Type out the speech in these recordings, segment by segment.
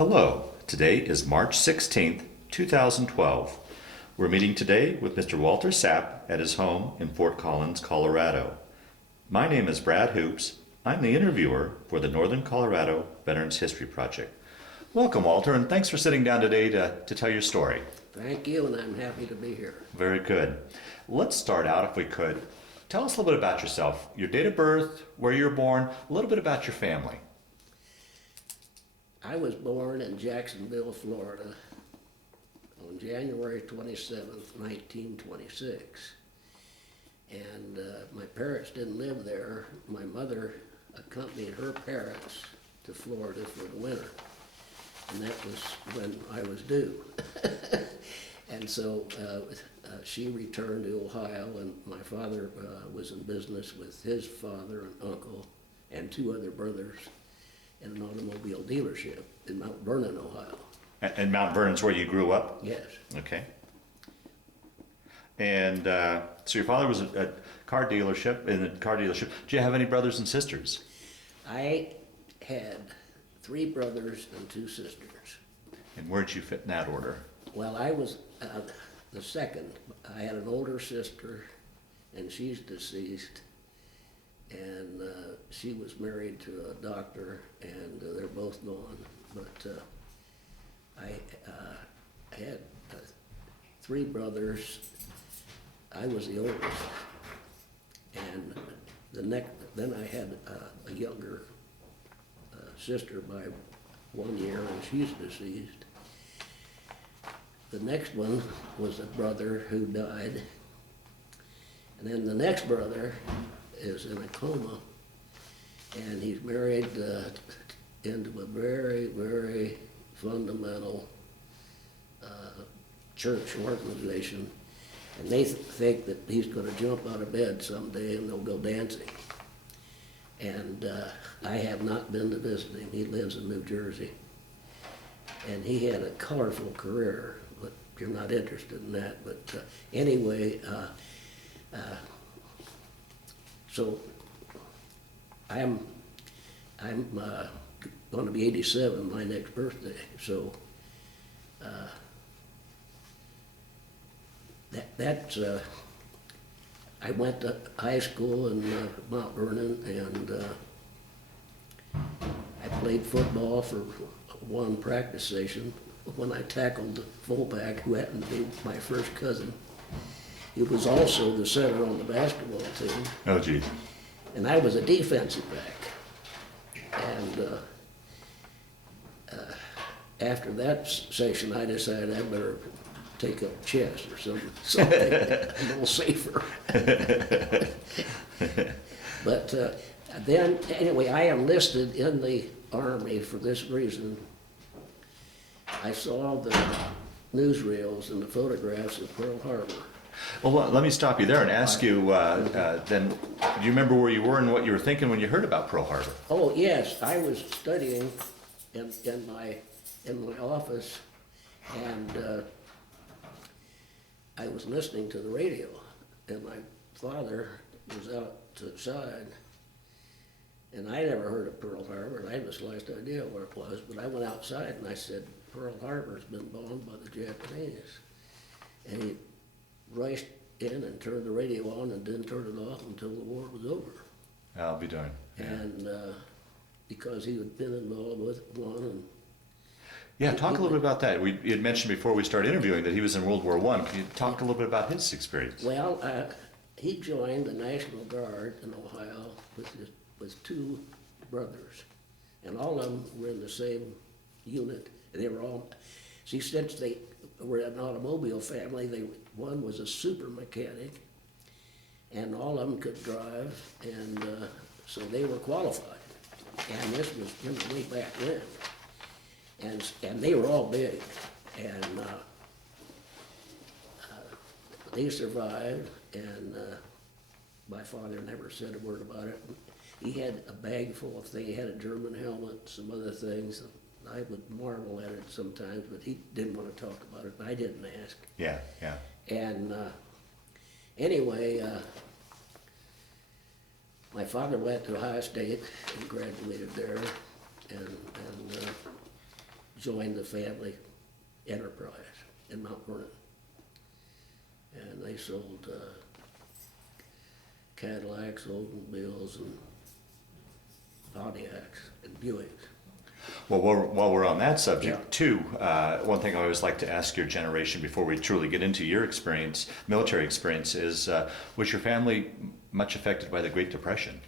Hello, today is March 16th, 2012. We're meeting today with Mr. Walter Sapp at his home in Fort Collins, Colorado. My name is Brad Hoops. I'm the interviewer for the Northern Colorado Veterans History Project. Welcome, Walter, and thanks for sitting down today to tell your story. Thank you, and I'm happy to be here. Very good. Let's start out, if we could. Tell us a little bit about yourself, your date of birth, where you were born, a little bit about your family. I was born in Jacksonville, Florida on January 27th, 1926. And my parents didn't live there. My mother accompanied her parents to Florida for the winter. And that was when I was due. And so she returned to Ohio, and my father was in business with his father and uncle and two other brothers in an automobile dealership in Mount Vernon, Ohio. And Mount Vernon's where you grew up? Yes. Okay. And so your father was a car dealership, in a car dealership. Do you have any brothers and sisters? I had 3 brothers and 2 sisters. And where'd you fit in that order? Well, I was the second. I had an older sister, and she's deceased. And she was married to a doctor, and they're both gone. But I had 3 brothers. I was the oldest, and then I had a younger sister by 1 year, and she's deceased. The next one was a brother who died, and then the next brother is in a coma, and he's married into a very, very fundamental church organization, and they think that he's going to jump out of bed someday and they'll go dancing. And I have not been to visit him. He lives in New Jersey, and he had a colorful career, but you're not interested in that. But anyway, so I'm going to be 87 my next birthday. So that's I went to high school in Mount Vernon, and I played football for one practice session when I tackled the fullback, who happened to be my first cousin. He was also the center on the basketball team. Oh, geez. And I was a defensive back. And after that session, I decided I better take up chess or something a little safer. But then, anyway, I enlisted in the Army for this reason. I saw the newsreels and the photographs of Pearl Harbor. Well, let me stop you there and ask you, then, do you remember where you were and what you were thinking when you heard about Pearl Harbor? Oh, yes, I was studying in my office, and I was listening to the radio, and my father was outside, and I never heard of Pearl Harbor, and I had the slightest idea where it was, but I went outside and I said, Pearl Harbor's been bombed by the Japanese. And he rushed in and turned the radio on and didn't turn it off until the war was over. I'll be darned. Yeah. And because he had been involved with one. And yeah, talk a little bit about that. You had mentioned before we started interviewing that he was in World War I. Can you talk a little bit about his experience? Well, he joined the National Guard in Ohio with 2 brothers, and all of them were in the same unit. They were all, see, since they were an automobile family, one was a super mechanic, and all of them could drive, and so they were qualified. And this was way back when. And they were all big, and they survived, and my father never said a word about it. He had a bag full of things. He had a German helmet, some other things. I would marvel at it sometimes, but he didn't want to talk about it, and I didn't ask. Yeah, yeah. And anyway, my father went to Ohio State and graduated there, and joined the family enterprise in Mount Vernon. And they sold Cadillacs, Oldsmobiles, and Pontiacs, and Buicks. Well, while we're on that subject, Yeah. too, one thing I always like to ask your generation before we truly get into your experience, military experience, is was your family much affected by the Great Depression?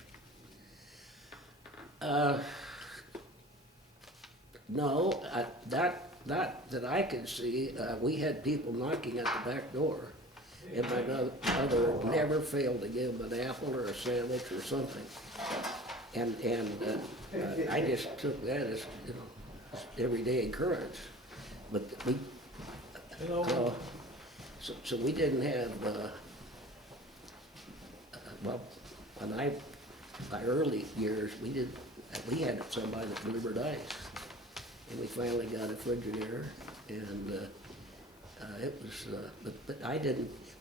No, not that I could see. We had people knocking at the back door, and my mother never failed to give them an apple or a sandwich or something. And I just took that as, you know, everyday occurrence. But we, so we didn't have, well, when my early years, we had somebody that delivered ice. And we finally got a Frigidaire, and it was, but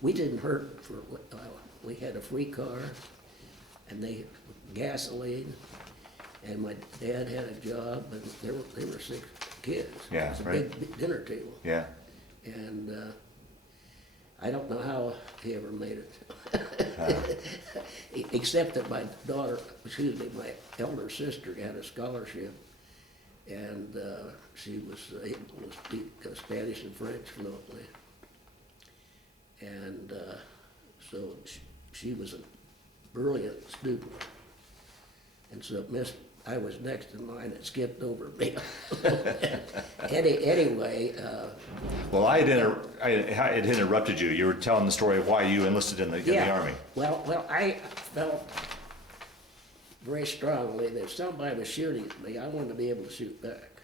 we didn't hurt for, we had a free car, and gasoline, and my dad had a job, and there were 6 kids. Yeah, It was a right. big dinner table. Yeah. And I don't know how he ever made it. Except that my my elder sister had a scholarship, and she was able to speak Spanish and French fluently. And so she was a brilliant student. And so I was next in line, it skipped over me. Anyway. Well, I had interrupted you. You were telling the story of why you enlisted in the Army. Well, I felt very strongly that if somebody was shooting at me, I wanted to be able to shoot back.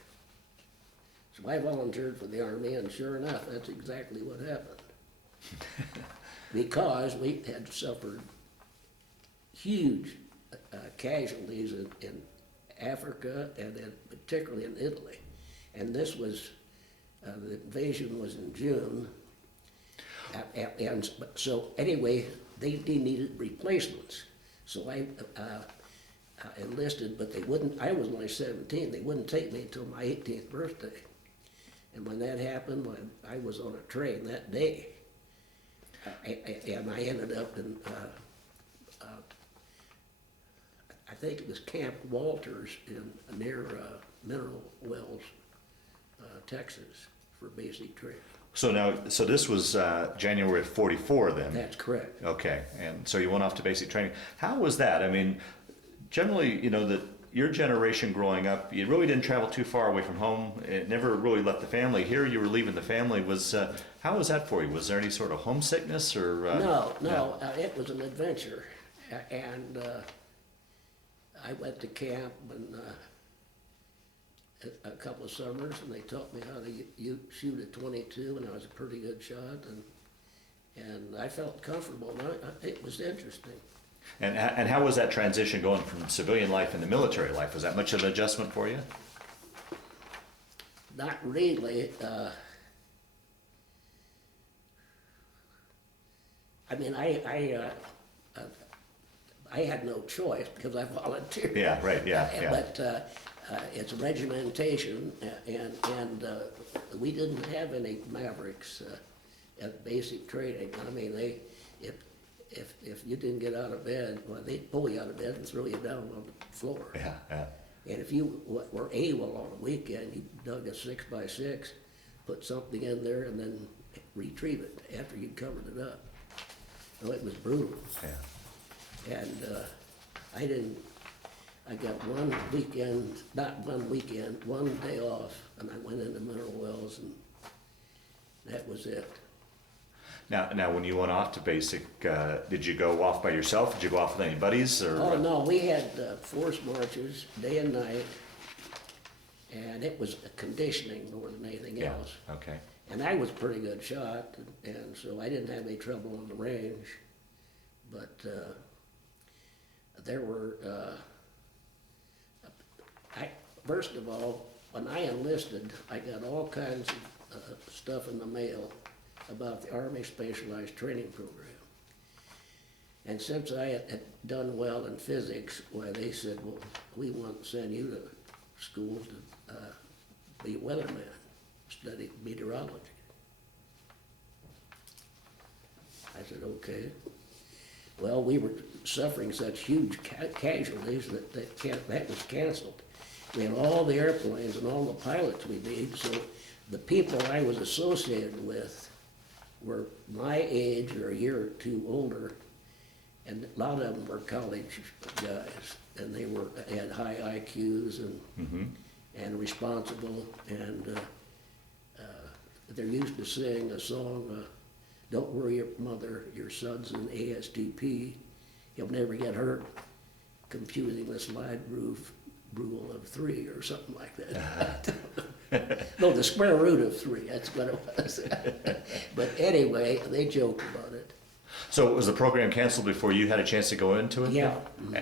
So I volunteered for the Army, and sure enough, that's exactly what happened. Because we had suffered huge casualties in Africa, and particularly in Italy. And this was, the invasion was in June. And so anyway, they needed replacements. So I enlisted, but they wouldn't, I was only 17, they wouldn't take me until my 18th birthday. And when that happened, when I was on a train that day, and I ended up in, I think it was Camp Walters near Mineral Wells, Texas, for basic training. So this was January of '44 then? That's correct. Okay, and so you went off to basic training. How was that? I mean, generally, you know, your generation growing up, you really didn't travel too far away from home. It never really left the family. Here you were leaving the family. How was that for you? Was there any sort of homesickness or? No, it was an adventure. And I went to camp a couple of summers, and they taught me how to shoot a .22, and I was a pretty good shot, and I felt comfortable. And it was interesting. And how was that transition going from civilian life into military life? Was that much of an adjustment for you? Not really. I mean, I had no choice because I volunteered. Yeah, right, yeah. But it's regimentation, and we didn't have any Mavericks at basic training. I mean, if you didn't get out of bed, well, they'd pull you out of bed and throw you down on the floor. Yeah. And if you were able on a weekend, you dug a 6x6, put something in there, and then retrieve it after you'd covered it up. So it was brutal. Yeah. And I got one day off, and I went into Mineral Wells, and that was it. Now, when you went off to basic, did you go off by yourself? Did you go off with any buddies? Or? Oh, no, we had forced marches day and night, and it was conditioning more than anything else. Okay. And I was a pretty good shot, and so I didn't have any trouble on the range. But there were, first of all, when I enlisted, I got all kinds of stuff in the mail about the Army Specialized Training Program. And since I had done well in physics, why they said, well, we want to send you to school to be a weatherman, study meteorology. I said, okay. Well, we were suffering such huge casualties that was canceled. We had all the airplanes and all the pilots we need, so the people I was associated with were my age or a year or two older, and a lot of them were college guys, and they had high IQs and responsible, and they're used to sing a song, "Don't worry, mother, your son's an ASTP, he'll never get hurt computing the slide rule of 3 or something like that." No, the square root of 3, that's what it was. But anyway, they joked about it. So was the program canceled before you had a chance to go into it? Yeah.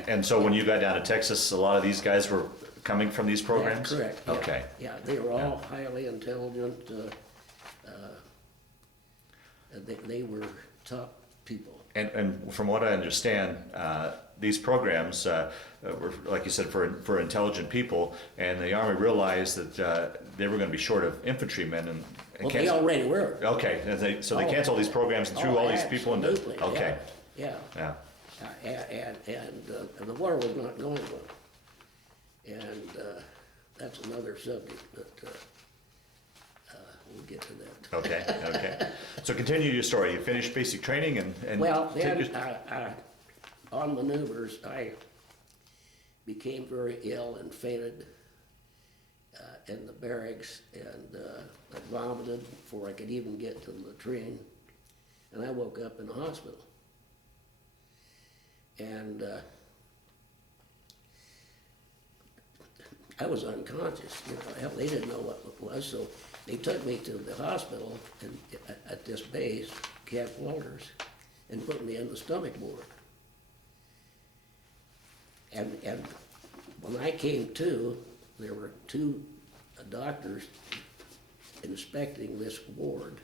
And so when you got down to Texas, a lot of these guys were coming from these programs? That's correct. Yeah. Okay. Yeah, they were all highly intelligent. They were top people. And from what I understand, these programs were, like you said, for intelligent people, and the Army realized that they were going to be short of infantrymen. And Well, they already were. Okay, and so they canceled these programs and threw all these people into. Absolutely, Okay. Yeah. Yeah. And the war was not going well. And that's another subject, but we'll get to that. Okay. So continue your story. You finished basic training and Well, take then, your- on maneuvers, I became very ill and fainted in the barracks, and I vomited before I could even get to the latrine, and I woke up in the hospital. And I was unconscious, hell, they didn't know what it was, so they took me to the hospital and, at this base, Camp Walters, and put me in the stomach ward. And when I came to, there were 2 doctors inspecting this ward.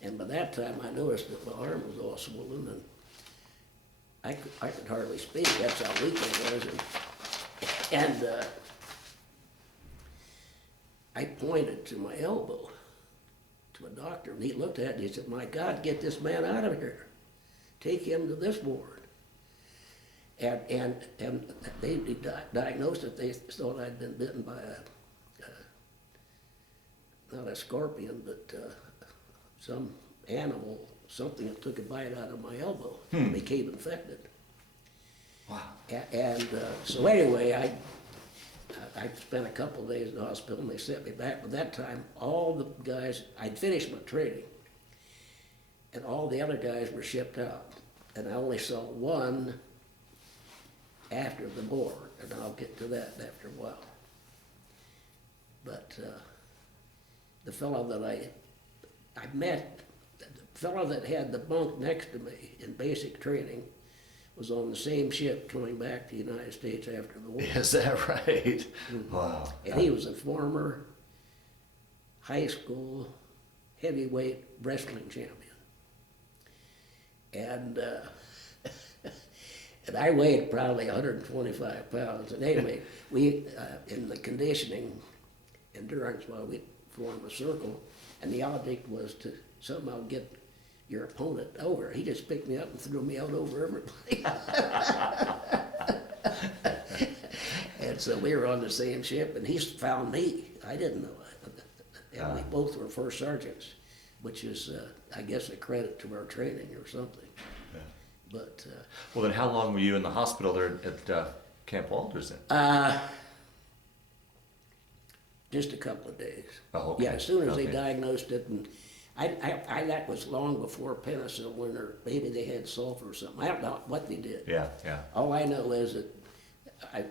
And by that time, I noticed that my arm was all swollen, and I could hardly speak. That's how weak I was. And I pointed to my elbow to a doctor, and he looked at it and he said, "My God, get this man out of here. Take him to this ward." And they diagnosed it. They thought I'd been bitten by not a scorpion, but some animal, something that took a bite out of my elbow and became infected. Wow. And so anyway, I spent a couple of days in the hospital, and they sent me back. But that time, all the guys, I'd finished my training, and all the other guys were shipped out. And I only saw one after the war, and I'll get to that after a while. But the fellow that I met, the fellow that had the bunk next to me in basic training, was on the same ship coming back to the United States after the war. Is that right? Wow. And he was a former high school heavyweight wrestling champion. And and I weighed probably 125 pounds. And anyway, we, in the conditioning endurance, while we formed a circle, and the object was to somehow get your opponent over. He just picked me up and threw me out over everybody. And so we were on the same ship, and he found me. I didn't know it. And we both were first sergeants, which is, I guess, a credit to our training or something. Yeah. But Well, then how long were you in the hospital there at Camp Walters then? just a couple of days. Oh, okay. Yeah, as soon as they Okay. diagnosed it, and that was long before penicillin, or maybe they had sulfur or something. I don't know what they did. Yeah. All I know is that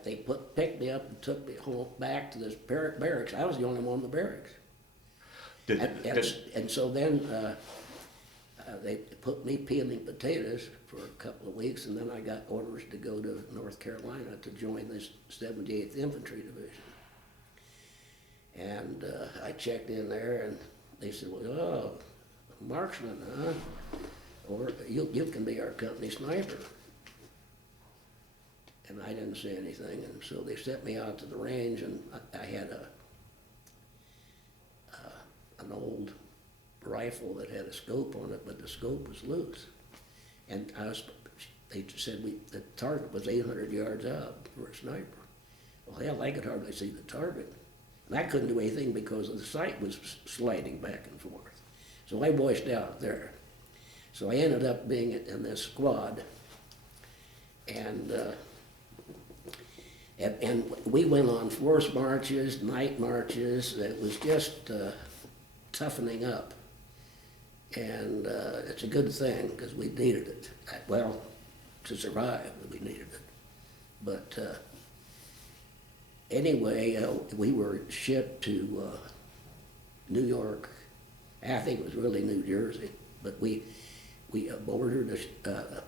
they picked me up and took me home back to this barracks. I was the only one in the barracks. And so then they put me peeling potatoes for a couple of weeks, and then I got orders to go to North Carolina to join this 78th Infantry Division. And I checked in there, and they said, "Well, oh, marksman, huh? Or you can be our company sniper." And I didn't say anything, and so they sent me out to the range, and I had rifle that had a scope on it, but the scope was loose. And they said the target was 800 yards out for a sniper. Well, hell, I could hardly see the target. And I couldn't do anything because the sight was sliding back and forth. So I washed out there. So I ended up being in this squad. And we went on forced marches, night marches. It was just toughening up. And it's a good thing because we needed it. Well, to survive, we needed it. But anyway, we were shipped to New York. I think it was really New Jersey. But we boarded,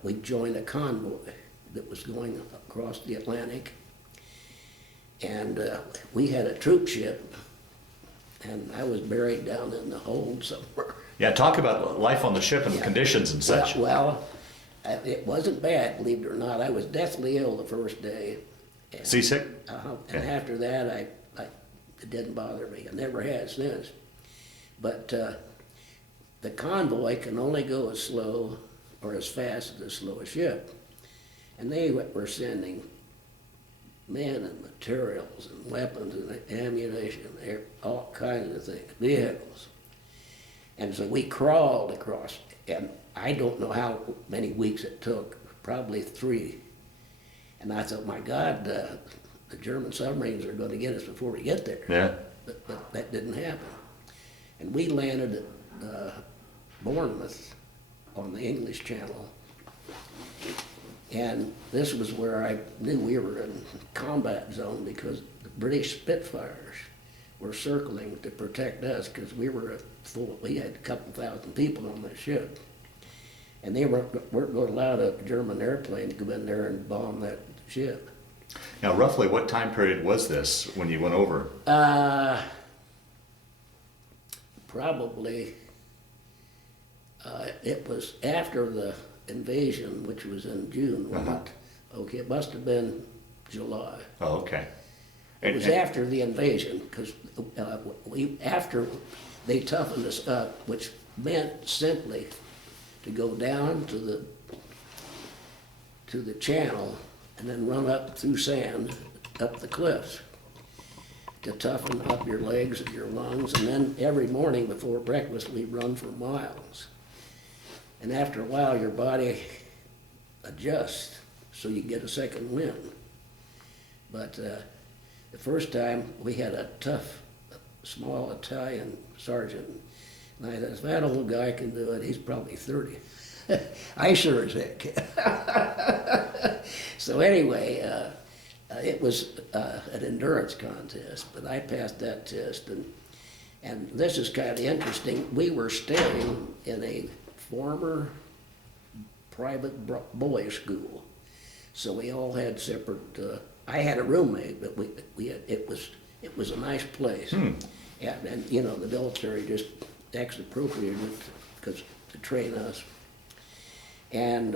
we joined a convoy that was going across the Atlantic. And we had a troop ship, and I was buried down in the hold somewhere. Yeah, talk about life on the ship and conditions and such. Well, it wasn't bad, believe it or not. I was deathly ill the first day. And, Seasick? And after that, it didn't bother me. I never had since. But the convoy can only go as slow or as fast as the slowest ship. And they were sending men and materials and weapons and ammunition, all kinds of things, vehicles. And so we crawled across, and I don't know how many weeks it took, probably 3. And I thought, my God, the German submarines are going to get us before we get there. Yeah. But that didn't happen. And we landed at Bournemouth on the English Channel. And this was where I knew we were in combat zone because the British Spitfires were circling to protect us because we had a couple thousand people on that ship. And they weren't going to allow a German airplane to go in there and bomb that ship. Now, roughly what time period was this when you went over? Probably, it was after the invasion, which was in June, wasn't it? Okay, it must have been July. Oh, okay. It was after the invasion, because after they toughened us up, which meant simply to go down to the channel and then run up through sand, up the cliffs, to toughen up your legs and your lungs. And then every morning before breakfast, we'd run for miles. And after a while, your body adjusts so you get a second wind. But the first time, we had a tough, small Italian sergeant. And I thought, if that old guy can do it, he's probably 30. I sure as heck can. So anyway, it was an endurance contest, but I passed that test. And this is kind of interesting. We were staying in a former private boys' school. So we all had separate, I had a roommate, but it was a nice place. And you know, the military just expropriated it to train us. And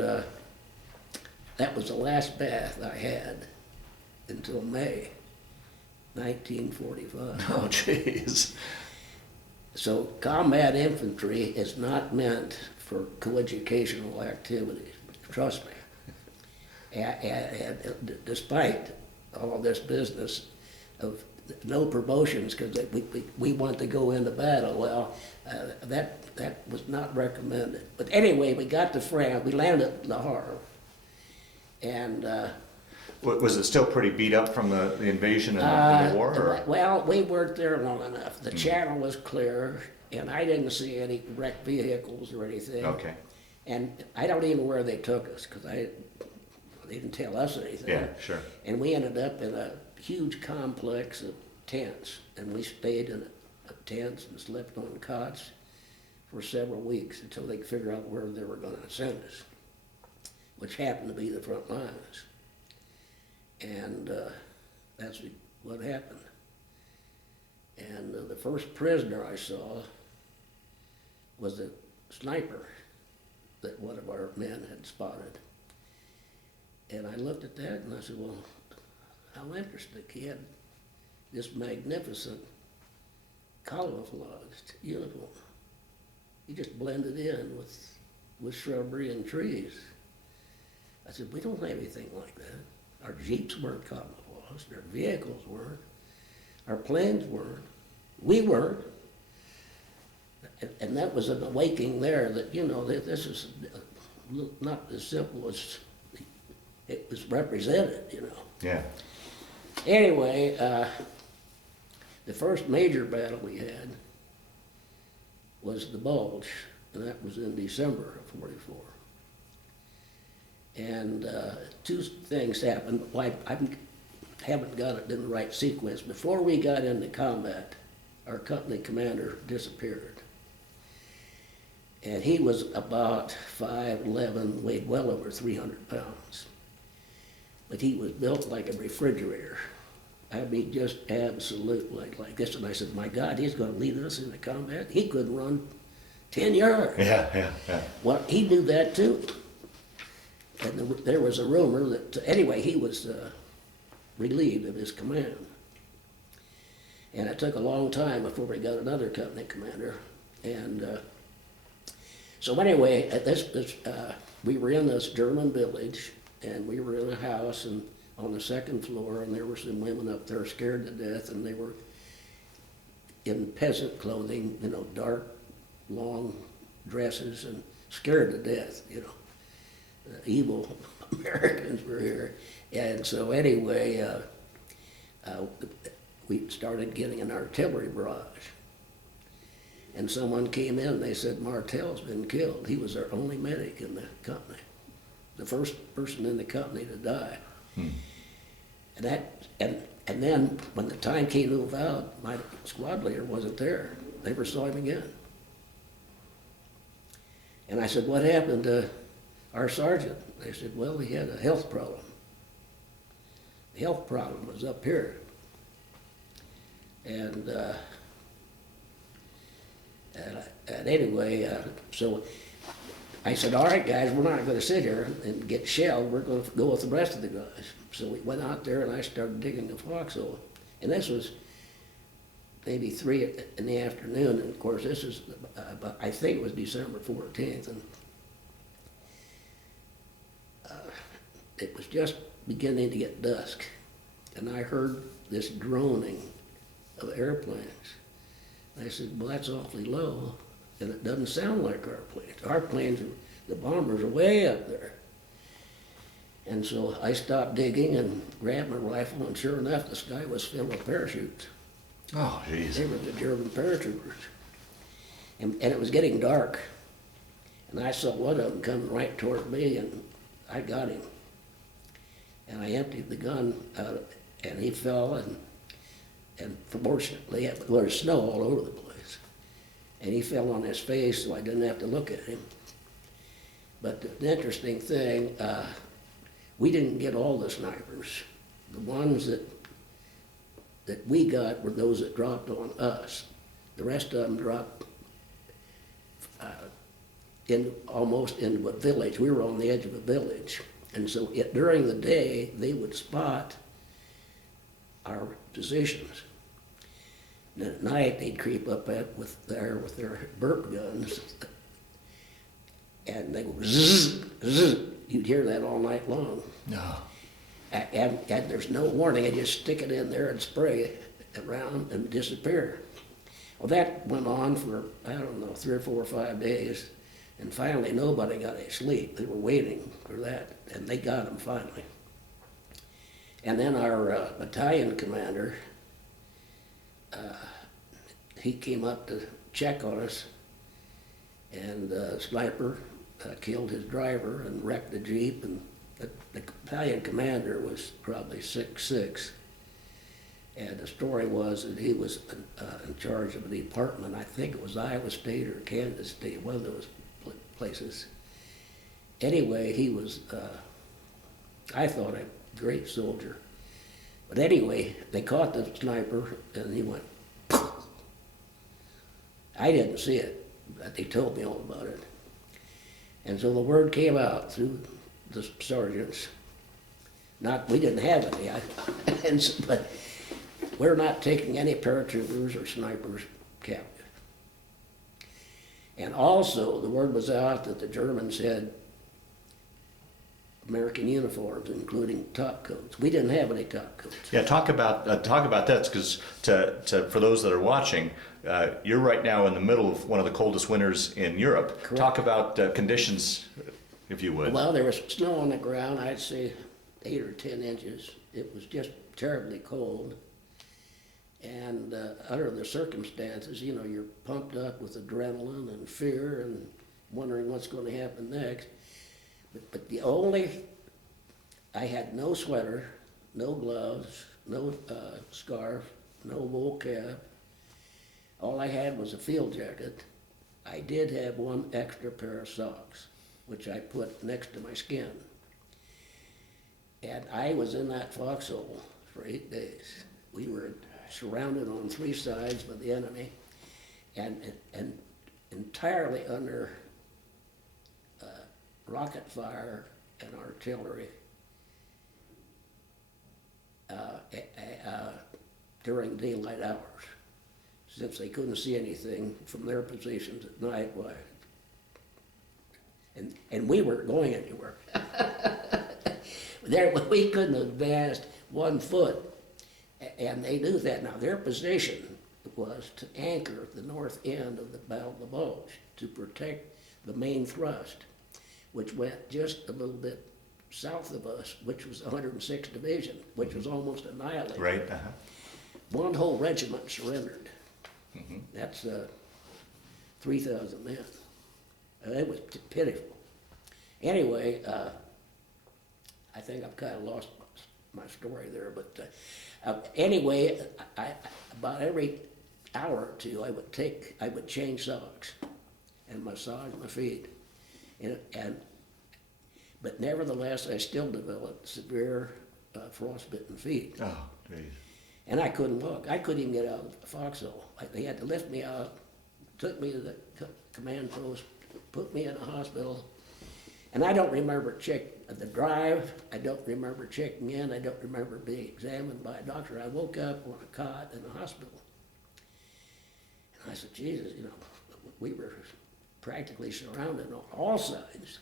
that was the last bath I had until May 1945. Oh, jeez. So combat infantry is not meant for coeducational activities, trust me. And despite all this business of no promotions because we want to go into battle, well, that was not recommended. But anyway, we got to France, we landed at Le Havre, and Was it still pretty beat up from the invasion and the war? Or? Well, we weren't there long enough. The channel was clear, and I didn't see any wrecked vehicles or anything. Okay. And I don't even know where they took us, because they didn't tell us anything. Yeah, sure. And we ended up in a huge complex of tents, and we stayed in tents and slept on cots for several weeks until they could figure out where they were going to send us, which happened to be the front lines. And that's what happened. And the first prisoner I saw was a sniper that one of our men had spotted. And I looked at that and I said, well, how interesting. He had this magnificent camouflaged uniform. he just blended in with shrubbery and trees. I said, we don't have anything like that. Our Jeeps weren't camouflaged, our vehicles weren't, our planes weren't, we weren't. And that was an awakening there that, you know, that this is not as simple as it was represented, you know. Yeah. Anyway, the first major battle we had was the Bulge, and that was in December of '44. And two things happened. Well, I haven't got it in the right sequence. Before we got into combat, our company commander disappeared. And he was about 5'11", weighed well over 300 pounds. But he was built like a refrigerator. I mean, just absolutely like this. And I said, my God, he's going to lead us into combat? He could run 10 yards. Yeah. Well, he knew that too. And there was a rumor that, anyway, he was relieved of his command. And it took a long time before we got another company commander. And so anyway, at we were in this German village, and we were in a house and on the second floor, and there were some women up there scared to death, and they were in peasant clothing, you know, dark, long dresses, and scared to death, you know. Evil Americans were here. And so anyway, we started getting an artillery barrage. And someone came in and they said, Martel's been killed. He was our only medic in the company. The first person in the company to die. And then when the time came to move out, my squad leader wasn't there. Never saw him again. And I said, what happened to our sergeant? They said, well, he had a health problem. The health problem was up here. And anyway, so I said, all right, guys, we're not going to sit here and get shelled. We're going to go with the rest of the guys. So we went out there, and I started digging a foxhole. And this was maybe 3 in the afternoon. And, of course, this is, I think it was December 14th. And it was just beginning to get dusk. And I heard this droning of airplanes. I said, well, that's awfully low, and it doesn't sound like our planes. Our planes, the bombers are way up there. And so I stopped digging and grabbed my rifle, and sure enough, the sky was filled with parachutes. Oh, jeez. They were the German paratroopers. And it was getting dark, and I saw one of them coming right toward me, and I got him. And I emptied the gun out, and he fell, and fortunately, there was snow all over the place. And he fell on his face, so I didn't have to look at him. But the interesting thing, we didn't get all the snipers. The ones that we got were those that dropped on us. The rest of them dropped almost into a village. We were on the edge of a village. And so during the day, they would spot our positions. And at night, they'd creep up with their burp guns, and they go zzz, zzz. You'd hear that all night long. No. And there's no warning. They just stick it in there and spray it around and disappear. Well, that went on for, I don't know, 3 or 4 or 5 days. And finally, nobody got any sleep. They were waiting for that, and they got them finally. And then our battalion commander, he came up to check on us, and the sniper killed his driver and wrecked the Jeep, and the battalion commander was probably 6'6", and the story was that he was in charge of a department. I think it was Iowa State or Kansas State, one of those places. Anyway, he was, I thought, a great soldier. But anyway, they caught the sniper, and he went, I didn't see it, but they told me all about it. And so the word came out through the sergeants. We didn't have any, but we're not taking any paratroopers or snipers captive. And also, the word was out that the Germans had American uniforms, including top coats. We didn't have any top coats. Yeah, talk about that, because for those that are watching, you're right now in the middle of one of the coldest winters in Europe. Correct. Talk about conditions, if you would. Well, there was snow on the ground, I'd say 8 or 10 inches. It was just terribly cold. And under the circumstances, you know, you're pumped up with adrenaline and fear and wondering what's going to happen next. But I had no sweater, no gloves, no scarf, no wool cap. All I had was a field jacket. I did have one extra pair of socks, which I put next to my skin. And I was in that foxhole for 8 days. We were surrounded on 3 sides by the enemy, and entirely under rocket fire and artillery during daylight hours, since they couldn't see anything from their positions at night. Why? And we weren't going anywhere. We couldn't advance 1 foot, and they knew that. Now, their position was to anchor the north end of the Battle of the Bulge to protect the main thrust, which went just a little bit south of us, which was the 106th Division, which was almost annihilated. Right. 1 whole regiment surrendered. That's 3,000 men. It was pitiful. Anyway, I think I've kind of lost my story there, but anyway, about every hour or two, I would change socks and massage my feet, but nevertheless, I still developed severe frostbitten feet. Oh, geez. And I couldn't walk. I couldn't even get out of the foxhole. They had to lift me out, took me to the command post, put me in a hospital. And I don't remember the drive. I don't remember checking in. I don't remember being examined by a doctor. I woke up on a cot in the hospital. And I said, Jesus, you know, we were practically surrounded on all sides.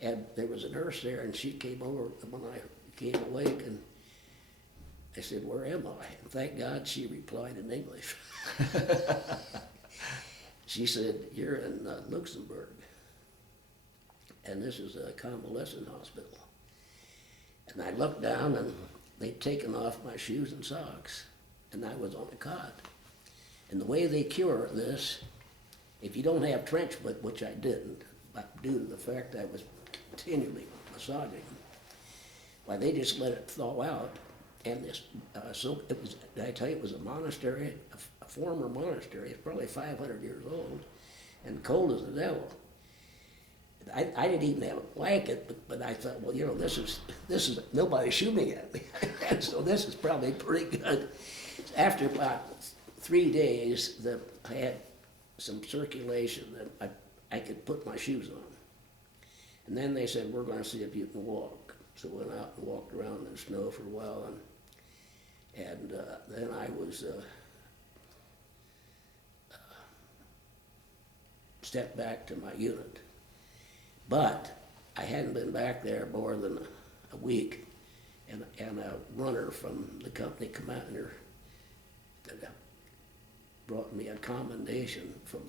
And there was a nurse there, and she came over when I came awake, and I said, where am I? And thank God she replied in English. She said, you're in Luxembourg, and this is a convalescent hospital. And I looked down, and they'd taken off my shoes and socks, and I was on a cot. And the way they cure this, if you don't have trench foot, which I didn't, but due to the fact I was continually massaging, why, they just let it thaw out. And this, so it was, did I tell you, it was a monastery, a former monastery. It's probably 500 years old, and cold as the devil. I didn't even have a blanket, but I thought, well, you know, this is nobody's shooting at me, and so this is probably pretty good. After about 3 days, I had some circulation that I could put my shoes on. And then they said, we're going to see if you can walk. So I went out and walked around in the snow for a while, and then I was stepped back to my unit. But I hadn't been back there more than a week, and a runner from the company commander brought me a commendation from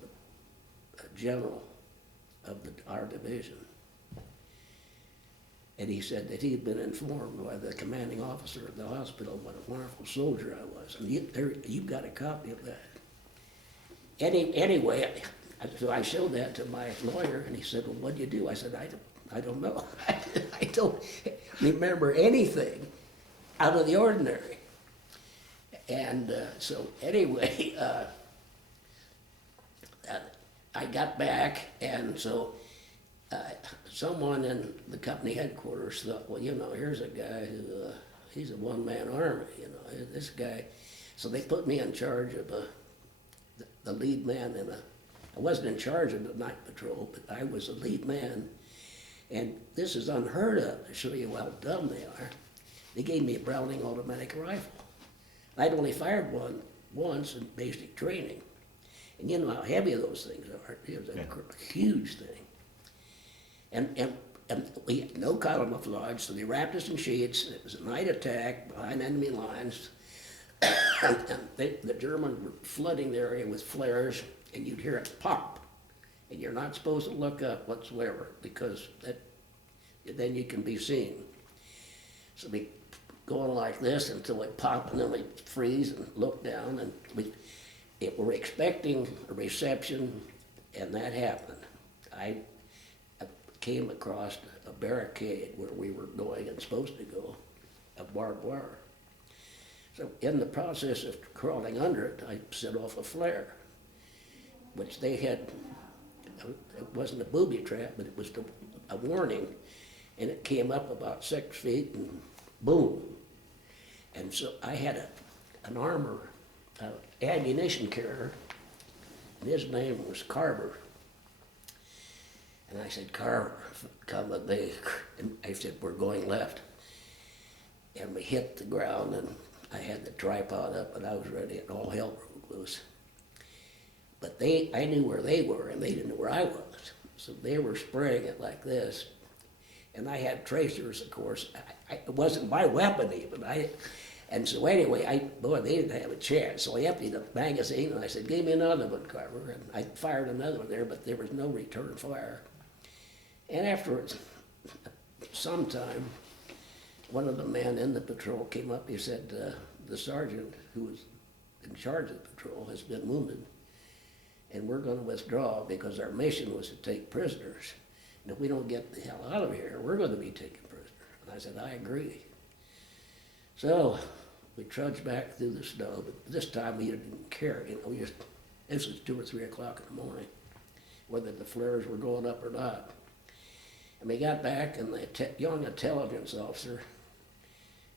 the general of our division. And he said that he had been informed by the commanding officer of the hospital what a wonderful soldier I was. And you've got a copy of that. Anyway, so I showed that to my lawyer, and he said, well, what'd you do? I said, I don't know. I don't remember anything out of the ordinary. And so anyway, I got back, and so someone in the company headquarters thought, well, you know, here's a guy who, he's a one-man army, you know, this guy. So they put me in charge of the lead man I wasn't in charge of the night patrol, but I was the lead man. And this is unheard of to show you how dumb they are. They gave me a Browning automatic rifle. I'd only fired one once in basic training. And you know how heavy those things are. It was a huge thing. And we had no camouflage, so they wrapped us in sheets. It was a night attack behind enemy lines. And the Germans were flooding the area with flares, and you'd hear it pop. And you're not supposed to look up whatsoever, because then you can be seen. So we go on like this until it pop, and then we freeze and look down, and we were expecting a reception, and that happened. I came across a barricade where we were going and supposed to go, of barbed wire. So in the process of crawling under it, I set off a flare, which they had. It wasn't a booby trap, but it was a warning, and it came up about 6 feet, and boom. And so I had an ammunition carrier, and his name was Carver. And I said, Carver, come with me. And I said, we're going left. And we hit the ground, and I had the tripod up, and I was ready, and all hell broke loose. But I knew where they were, and they didn't know where I was. So they were spraying it like this. And I had tracers, of course. It wasn't my weapon even. And so anyway, they didn't have a chance. So I emptied the magazine, and I said, give me another one, Carver. And I fired another one there, but there was no return fire. And afterwards, sometime, one of the men in the patrol came up. He said, the sergeant who was in charge of the patrol has been wounded, and we're going to withdraw because our mission was to take prisoners. And if we don't get the hell out of here, we're going to be taking prisoners. And I said, I agree. So we trudged back through the snow, but this time we didn't care. This was 2 or 3 o'clock in the morning, whether the flares were going up or not. And we got back, and the young intelligence officer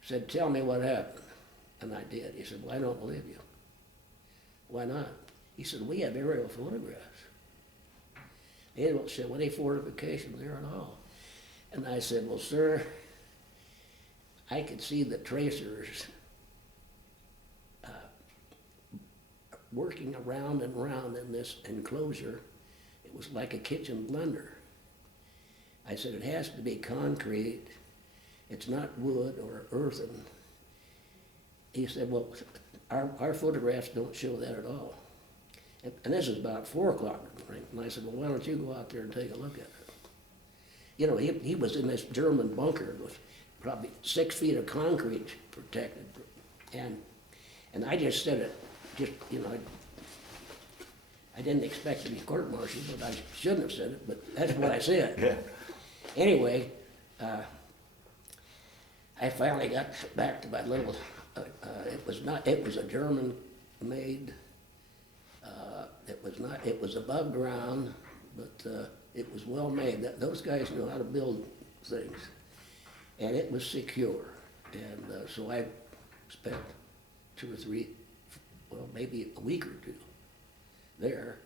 said, tell me what happened. And I did. He said, well, I don't believe you. Why not? He said, we have aerial photographs. They don't show any fortifications there at all. And I said, well, sir, I could see the tracers working around and around in this enclosure. It was like a kitchen blender. I said, it has to be concrete. It's not wood or earthen. He said, well, our photographs don't show that at all. And this is about 4 o'clock in the morning. And I said, well, why don't you go out there and take a look at it? You know, he was in this German bunker with probably 6 feet of concrete protected. And I just said it, I didn't expect to be court-martialed, but I shouldn't have said it, but that's what I said. Yeah. Anyway, I finally got back to my little, it was a German-made, it was above ground, but it was well made. Those guys knew how to build things, and it was secure. And so I spent 2 or 3, well, maybe a week or 2 there,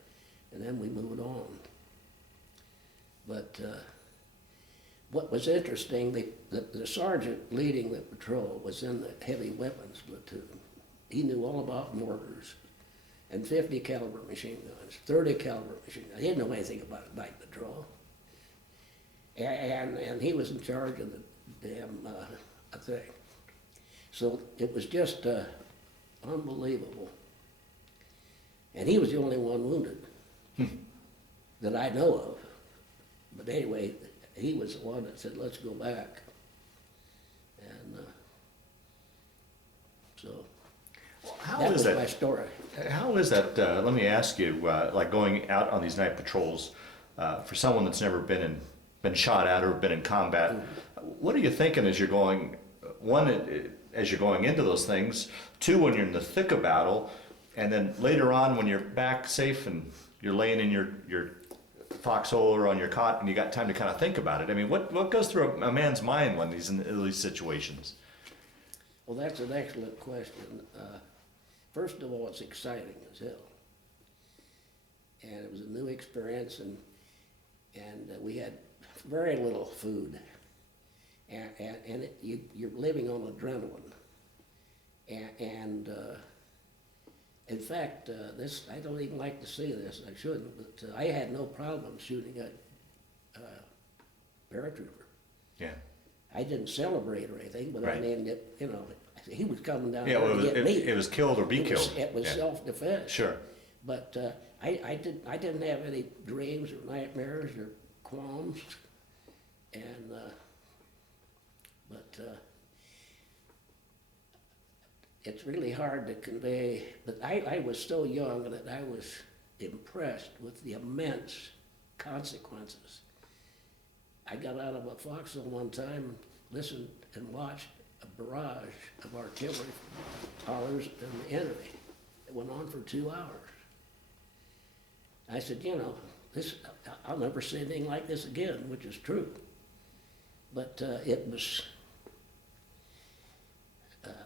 and then we moved on. But what was interesting, the sergeant leading the patrol was in the heavy weapons platoon. He knew all about mortars and 50 caliber machine guns, 30 caliber machine guns. He didn't know anything about night patrol. And he was in charge of the damn thing. So it was just unbelievable. And he was the only one wounded that I know of. But anyway, he was the one that said, let's go back. And so that was my story. How is that, let me ask you, like going out on these night patrols, for someone that's never been shot at or been in combat, what are you thinking as you're going, one, as you're going into those things, 2, when you're in the thick of battle, and then later on when you're back safe and you're laying in your foxhole or on your cot and you got time to kind of think about it? I mean, what goes through a man's mind when he's in these situations? Well, that's an excellent question. First of all, it's exciting as hell. And it was a new experience, and we had very little food. And you're living on adrenaline. And In fact, I don't even like to say this, I shouldn't, but I had no problem shooting a paratrooper. Yeah. I didn't celebrate or anything, but I Right. mean, he was coming down Yeah, there well, to get me. it was killed or be killed. It was Yeah. self-defense. Sure. But I didn't have any dreams or nightmares or qualms, and it's really hard to convey. But I was so young that I was impressed with the immense consequences. I got out of a foxhole one time, listened and watched a barrage of artillery from ours and the enemy. It went on for 2 hours. I said, I'll never see anything like this again, which is true. But it was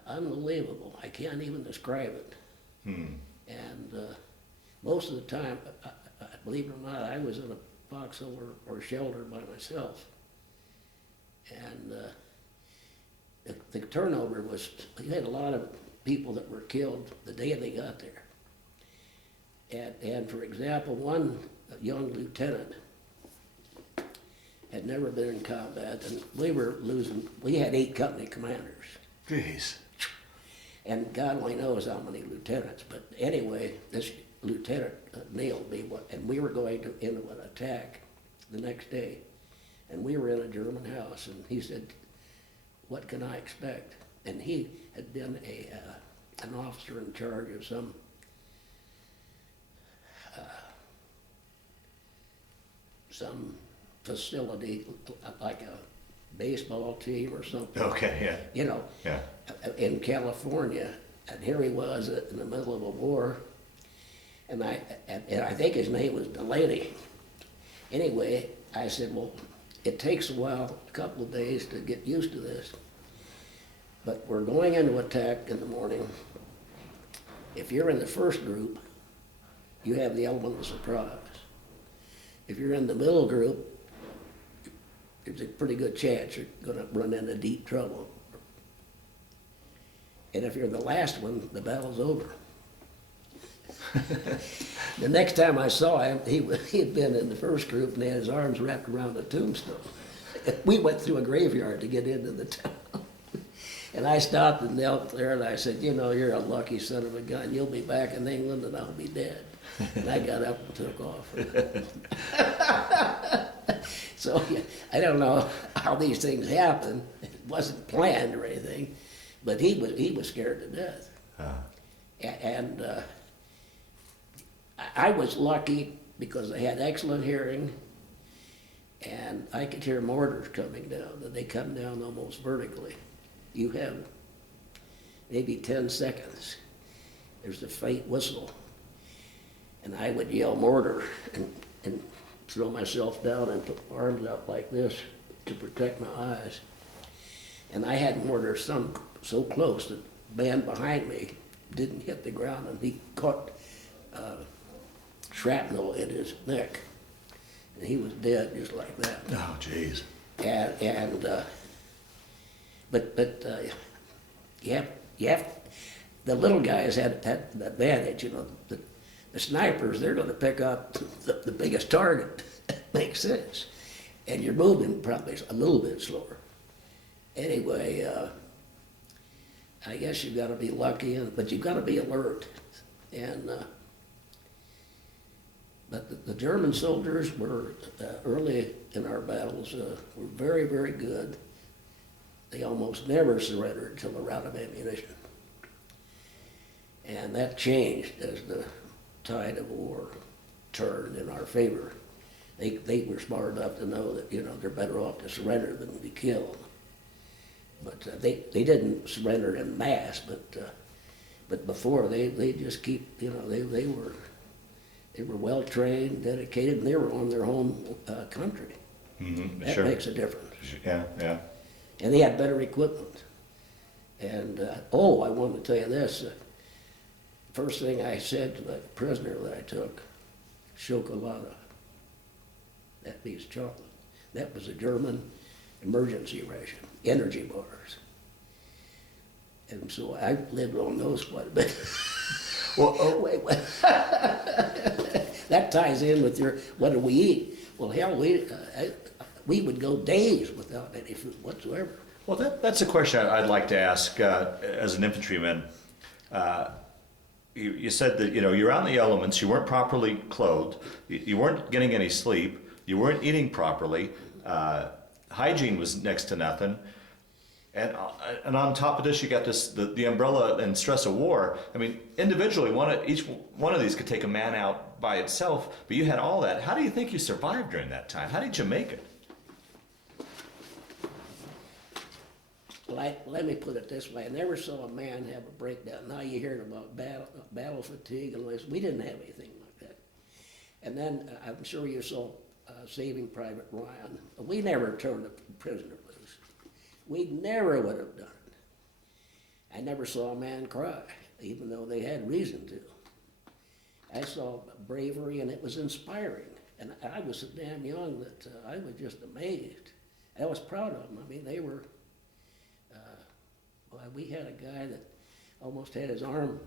unbelievable. I can't even describe it. And most of the time, believe it or not, I was in a foxhole or shelter by myself. And the turnover was, you had a lot of people that were killed the day they got there. And for example, one young lieutenant had never been in combat, and we had 8 company commanders. Jeez. And God only knows how many lieutenants, but anyway, this lieutenant nailed me, and we were going into an attack the next day, and we were in a German house, and he said, "What can I expect?" And he had been an officer in charge of some facility, like a baseball team or something. Okay, yeah. Yeah. In California, and here he was in the middle of a war, and I think his name was Delaney. Anyway, I said, well, it takes a while, a couple of days to get used to this, but we're going into attack in the morning. If you're in the first group, you have the element of surprise. If you're in the middle group, there's a pretty good chance you're going to run into deep trouble. And if you're the last one, the battle's over. The next time I saw him, he had been in the first group and he had his arms wrapped around a tombstone. We went through a graveyard to get into the town. And I stopped and knelt there and I said, you're a lucky son of a gun. You'll be back in England and I'll be dead. And I got up and took off. So I don't know how these things happen. It wasn't planned or anything, but he was scared to death. And I was lucky because I had excellent hearing, and I could hear mortars coming down, and they come down almost vertically. You have maybe 10 seconds. There's a faint whistle, and I would yell mortar and throw myself down and put my arms out like this to protect my eyes. And I had mortars so close that the man behind me didn't hit the ground, and he caught shrapnel in his neck, and he was dead just like that. Oh, jeez. But you have the little guys had an advantage, the snipers, they're going to pick up the biggest target. Makes sense, and you're moving probably a little bit slower. Anyway, I guess you've got to be lucky, but you've got to be alert. And but the German soldiers were early in our battles were very, very good. They almost never surrendered until they're out of ammunition, and that changed as the tide of war turned in our favor. They were smart enough to know that they're better off to surrender than to be killed. But they didn't surrender en masse. But before they just keep they were well trained, dedicated, and they were on their home country. Mm-hmm, that sure. makes a difference. Yeah. And they had better equipment. And I wanted to tell you this. First thing I said to the prisoner that I took, chocolate. That means chocolate. That was a German emergency ration, energy bars. And so I lived on those quite a bit. Well, Wait, wait. That ties in with your, what do we eat? Well, hell, we would go days without any food whatsoever. well, that's a question I'd like to ask as an infantryman. You said that, you're out in the elements, you weren't properly clothed, you weren't getting any sleep, you weren't eating properly, hygiene was next to nothing, and on top of this, you got the umbrella and stress of war. I mean, individually, each one of these could take a man out by itself, but you had all that. How do you think you survived during that time? How did you make it? Let me put it this way, I never saw a man have a breakdown. Now you hear about battle fatigue and all this. We didn't have anything like that. And then I'm sure you saw Saving Private Ryan. We never turned a prisoner loose. We never would have done it. I never saw a man cry, even though they had reason to. I saw bravery, and it was inspiring. And I was so damn young that I was just amazed. I was proud of them. I mean, they were... we had a guy that almost had his arm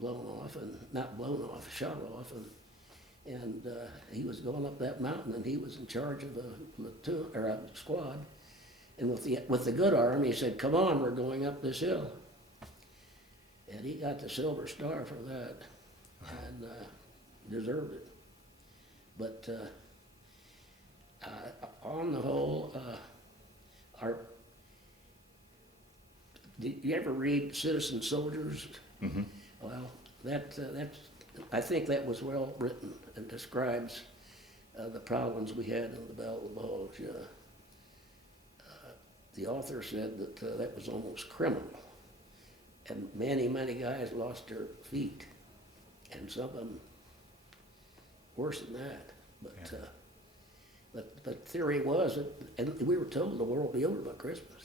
blown off, and not blown off, shot off, and he was going up that mountain, and he was in charge of a platoon or a squad. And with the good arm, he said, "Come on, we're going up this hill." And he got the Silver Star for that, and deserved it. But on the whole, did you ever read Citizen Soldiers? Mm-hmm. Well, that's I think that was well written and describes the problems we had in the Battle of Bulge. The author said that that was almost criminal, and many guys lost their feet, and some of them worse than that. But Yeah. But theory was that, and we were told the war will be over by Christmas.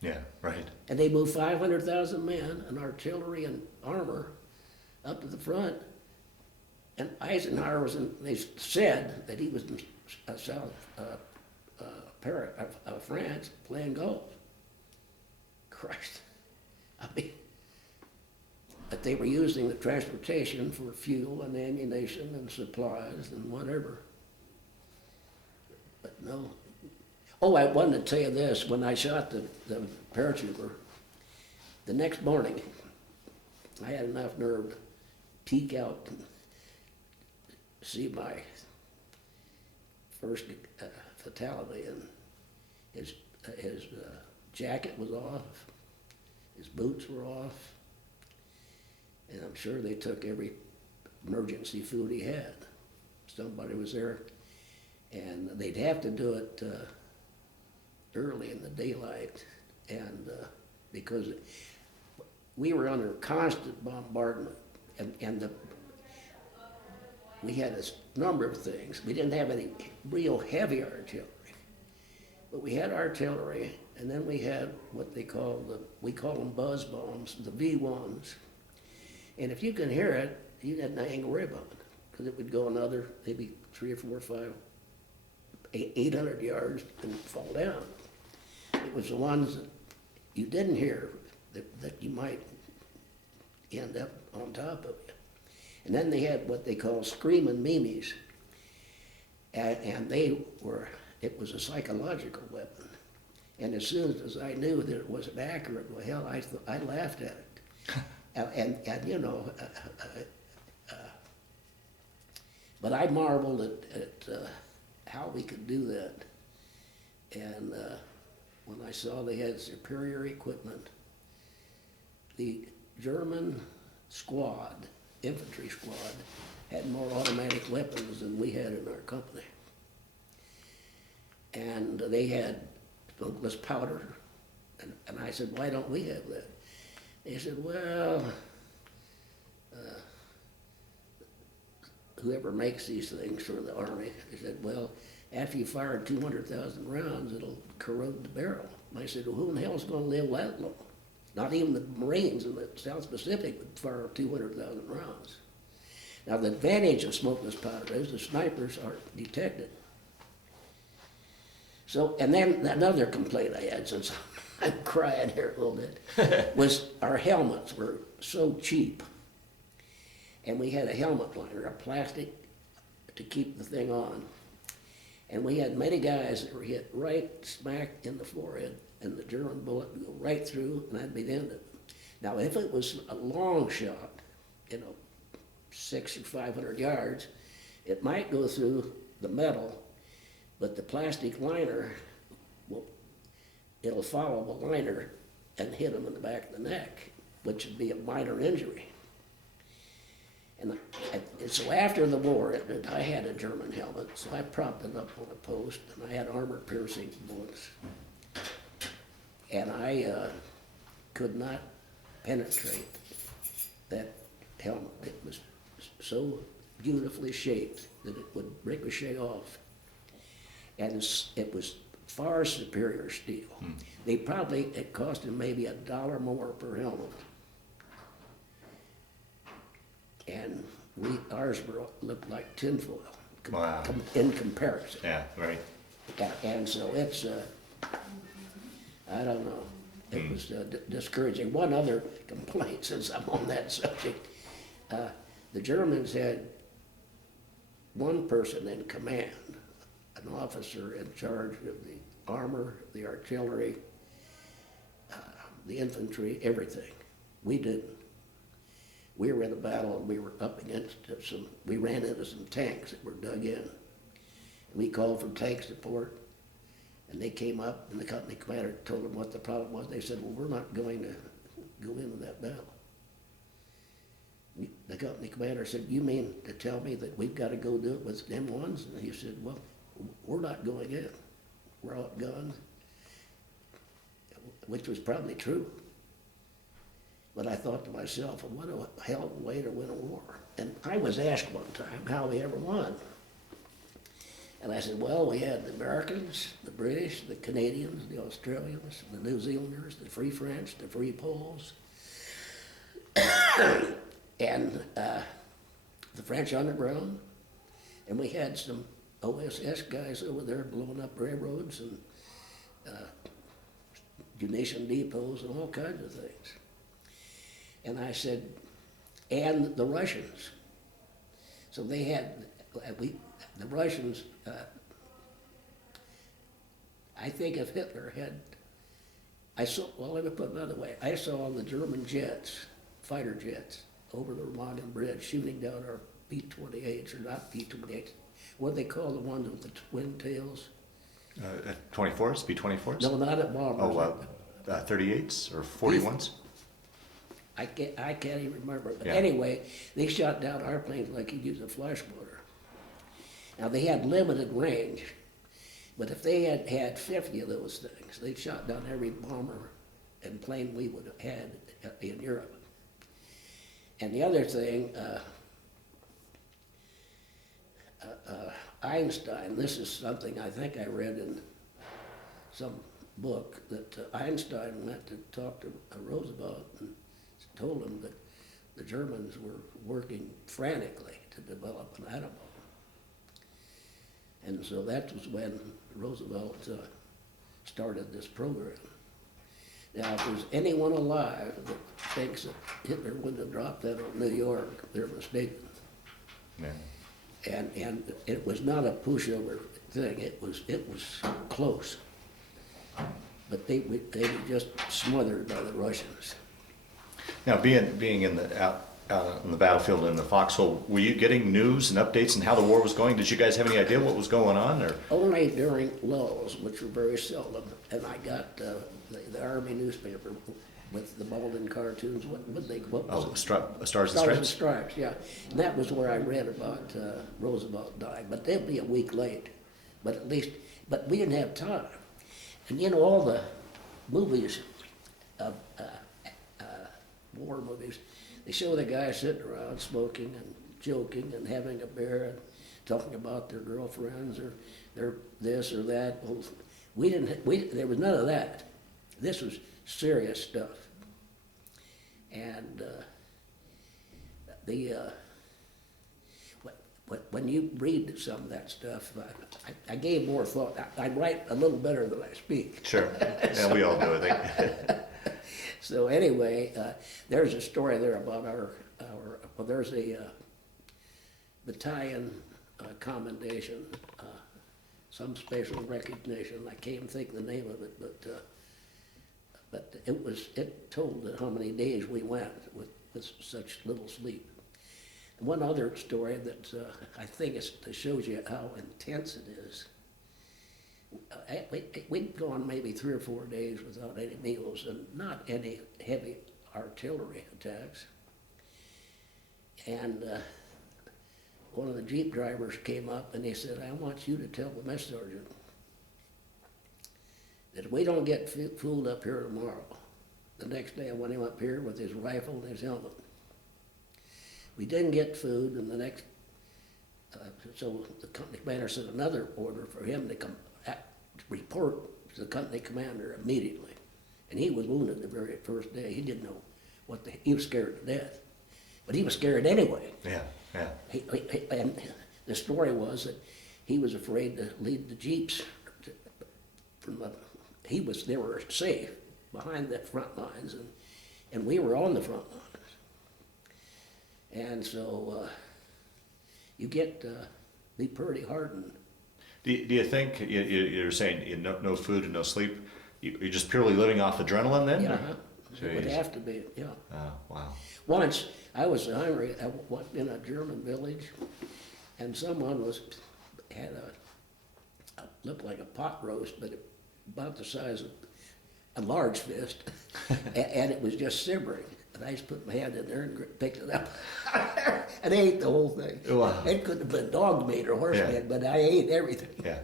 Yeah, right. And they moved 500,000 men and artillery and armor up to the front. And Eisenhower they said that he was in South France playing golf. Christ. I mean, but they were using the transportation for fuel and ammunition and supplies and whatever. But no. Oh, I wanted to tell you this. When I shot the paratrooper, the next morning, I had enough nerve to peek out and see my first fatality, and his jacket was off, his boots were off, and I'm sure they took every emergency food he had. Somebody was there, and they'd have to do it early in the daylight, and because we were under constant bombardment, and we had a number of things. We didn't have any real heavy artillery, but we had artillery, and then we had what we call them buzz bombs, the V1s. And if you can hear it, you didn't hang a rib on it, because it would go another maybe 3 or 4 or 5, 800 yards and fall down. It was the ones that you didn't hear that you might end up on top of you. And then they had what they call screaming memes, and it was a psychological weapon. And as soon as I knew that it wasn't accurate, well, hell, I laughed at it. and you know, but I marveled at how we could do that. And when I saw they had superior equipment, the German squad, infantry squad, had more automatic weapons than we had in our company. And they had smokeless powder. And I said, "Why don't we have that?" They said, "Well, whoever makes these things for the Army," they said, "well, after you fire 200,000 rounds, it'll corrode the barrel." And I said, "Well, who in the hell is going to live that long? Not even the Marines in the South Pacific would fire 200,000 rounds." Now, the advantage of smokeless powder is the snipers aren't detected. So, and then another complaint I had, since I'm crying here a little bit, was our helmets were so cheap. And we had a helmet liner, a plastic to keep the thing on. And we had many guys that were hit right smack in the forehead, and the German bullet would go right through, and that'd be the end of it. Now, if it was a long shot, 600 or 500 yards, it might go through the metal, but the plastic liner, it'll follow the liner and hit him in the back of the neck, which would be a minor injury. And so after the war, I had a German helmet, so I propped it up on a post, and I had armor-piercing bullets. And I could not penetrate that helmet. It was so beautifully shaped that it would ricochet off. And it was far superior steel. It cost them maybe $1 more per helmet. And ours looked like tinfoil Wow. in comparison. Yeah, right. And so it's, I don't know, it was discouraging. One other complaint, since I'm on that subject, the Germans had one person in command, an officer in charge of the armor, the artillery, the infantry, everything. We didn't. We were in a battle and we were up against we ran into some tanks that were dug in. We called for tank support, and they came up, and the company commander told them what the problem was. They said, well, we're not going to go into that battle. The company commander said, you mean to tell me that we've got to go do it with M1s? And he said, well, we're not going in. We're outgunned, which was probably true. But I thought to myself, well, what a hell of a way to win a war. And I was asked one time how we ever won. And I said, well, we had the Americans, the British, the Canadians, the Australians, the New Zealanders, the Free French, the Free Poles, and the French underground. And we had some OSS guys over there blowing up railroads and munition depots and all kinds of things. And I said, and the Russians. So they had, the Russians, I think if Hitler had, let me put it another way. I saw the German jets, fighter jets, over the Remagen Bridge shooting down our P-28s, or not P-28s. What do they call the ones with the twin tails? 24s, B-24s? No, not at bombers. 38s or 41s? I can't even remember. But Yeah. anyway, they shot down our planes like you'd use a flash motor. Now, they had limited range, but if they had had 50 of those things, they'd shot down every bomber and plane we would have had in Europe. And the other thing, Einstein, this is something I think I read in some book, that Einstein went to talk to Roosevelt and told him that the Germans were working frantically to develop an atom bomb. And so that was when Roosevelt started this program. Now, if there's anyone alive that thinks that Hitler wouldn't have dropped that on New York, they're mistaken. Yeah. And it was not a pushover thing. It was close. But they were just smothered by the Russians. Now, being in out on the battlefield in the foxhole, were you getting news and updates on how the war was going? Did you guys have any idea what was going on? Or Only during lulls, which were very seldom, and I got the Army newspaper with the Malden cartoons. What was Stars and Stars and Stripes? Stripes, yeah. And that was where I read about Roosevelt dying, but they'd be a week late. But we didn't have time. And all the movies, war movies, they show the guys sitting around smoking and joking and having a beer and talking about their girlfriends or their this or that. Well, there was none of that. This was serious stuff. And when you read some of that stuff, I gave more thought. I write a little better than I speak. Sure. Yeah, we all do, I think. So anyway, there's a story there about well, there's a battalion commendation, some special recognition. I can't even think of the name of it, but it told how many days we went with such little sleep. And one other story that I think it shows you how intense it is. We'd gone maybe 3 or 4 days without any meals and not any heavy artillery attacks. And one of the Jeep drivers came up and he said, I want you to tell the mess sergeant that if we don't get food up here tomorrow, the next day I want him up here with his rifle and his helmet. We didn't get food, and the next, so the company commander sent another order for him to come report to the company commander immediately. And he was wounded the very first day. He didn't know he was scared to death. But he was scared anyway. Yeah, yeah. And the story was that he was afraid to lead the Jeeps they were safe behind the front lines, and we were on the front lines. And so you get be pretty hardened. Do you think, you're saying no food and no sleep, you're just purely living off adrenaline then? Yeah, it would have to be, yeah. Oh, wow. Once, I was hungry, I went in a German village, and someone had looked like a pot roast, but about the size of a large fist, and it was just simmering. And I just put my hand in there and picked it up and ate the whole thing. Wow. It couldn't have been dog meat or horse meat, but I ate everything. Yeah.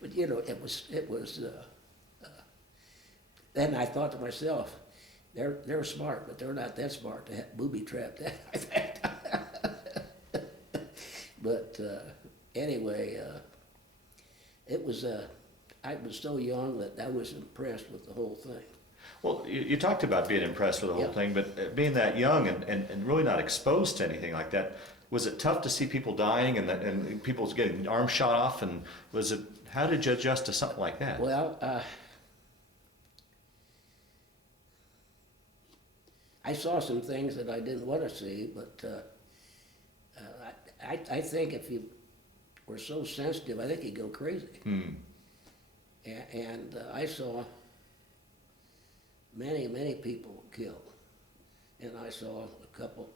But you know, it was. Then I thought to myself, they're smart, but they're not that smart to have booby trapped that. But anyway, it was. I was so young that I was impressed with the whole thing. Well, you talked about being impressed with the whole thing, but being that young and really not exposed to anything like that, was it tough to see people dying and people getting arms shot off? And how did you adjust to something like that? Well, I saw some things that I didn't want to see, but I think if you were so sensitive, I think you'd go crazy. And I saw many people killed. And I saw a couple,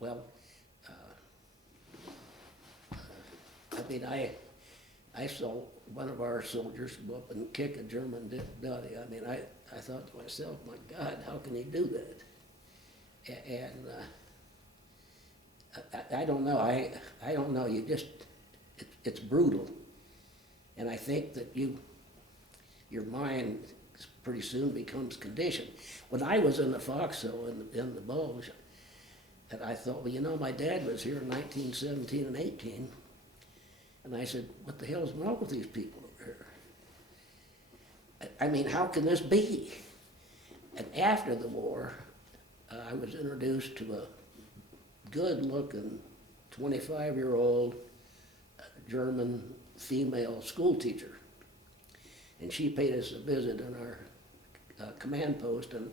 I saw one of our soldiers go up and kick a German buddy. I mean, I thought to myself, my God, how can he do that? And I don't know, I don't know, it's brutal. And I think that your mind pretty soon becomes conditioned. When I was in the foxhole in the Bulge, and I thought, well, you know, my dad was here in 1917 and 18, and I said, what the hell's wrong with these people over here? I mean, how can this be? And after the war, I was introduced to a good-looking 25-year-old German female school teacher. And she paid us a visit in our command post, and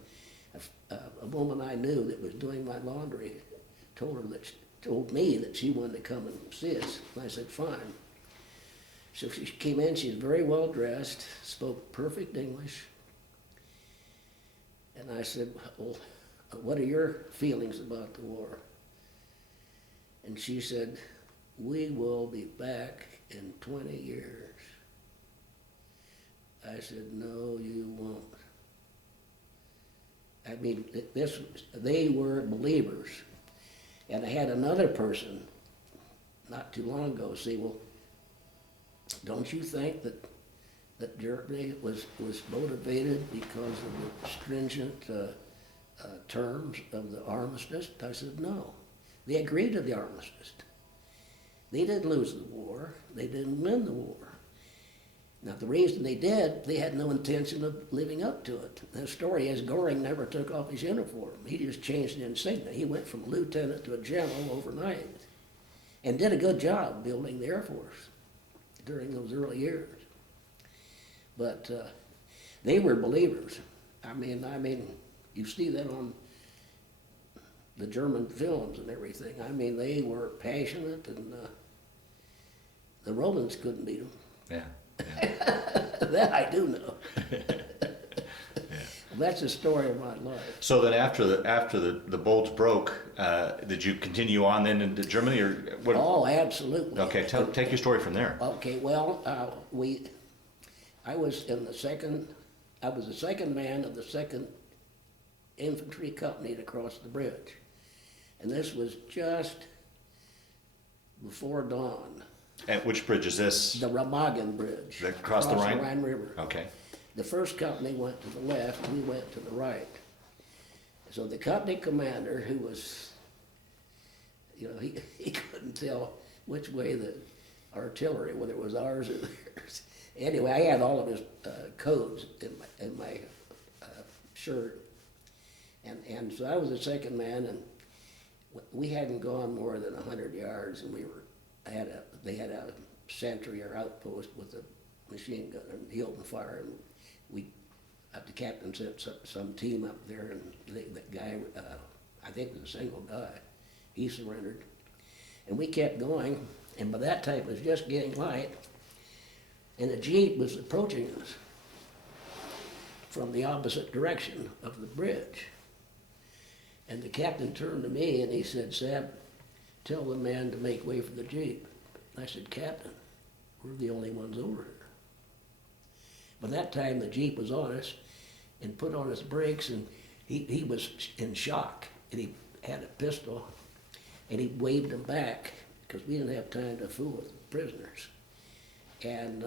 a woman I knew that was doing my laundry told me that she wanted to come and see us. And I said, fine. So she came in, she was very well dressed, spoke perfect English. And I said, well, what are your feelings about the war? And she said, we will be back in 20 years. I said, no, you won't. I mean, they were believers. And I had another person not too long ago say, well, don't you think that Germany was motivated because of the stringent terms of the armistice? I said, no. They agreed to the armistice. They didn't lose the war. They didn't win the war. Now, the reason they did, they had no intention of living up to it. The story is Goring never took off his uniform. He just changed the insignia. He went from a lieutenant to a general overnight and did a good job building the Air Force during those early years. But they were believers. I mean, You see that on the German films and everything. I mean, they were passionate, and the Romans couldn't beat them. Yeah. That I do know. That's the story of my life. So then after the Bulge broke, did you continue on then into Germany, or what? Oh, absolutely. Okay, take your story from there. Okay, well, I was the second man of the 2nd Infantry Company to cross the bridge. And this was just before dawn. And which bridge is this? The Remagen Bridge. Across the Rhine? River. Okay. The first company went to the left, we went to the right. So the company commander, who was, he couldn't tell which way the artillery, whether it was ours or theirs. Anyway, I had all of his codes in my shirt. And so I was the second man, and we hadn't gone more than 100 yards, and they had a sentry or outpost with a machine gun, and he opened fire, and the captain sent some team up there, and that guy, I think it was a single guy, he surrendered. And we kept going, and by that time it was just getting light, and a Jeep was approaching us from the opposite direction of the bridge. And the captain turned to me and he said, "Sapp, tell the man to make way for the Jeep." I said, "Captain, we're the only ones over here." By that time the Jeep was on us and put on his brakes, and he was in shock, and he had a pistol, and he waved them back because we didn't have time to fool with the prisoners. And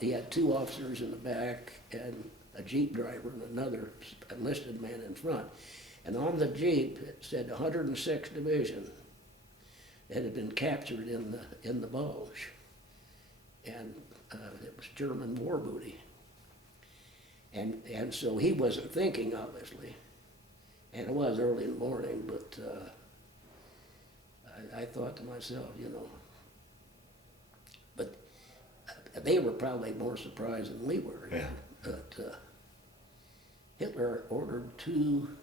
he had 2 officers in the back and a Jeep driver and another enlisted man in front. And on the Jeep it said 106 Division that had been captured in the Bulge. And it was German war booty. And so he wasn't thinking, obviously. And it was early in the morning, but I thought to myself, but they were probably more surprised than we were. Yeah. But Hitler ordered 2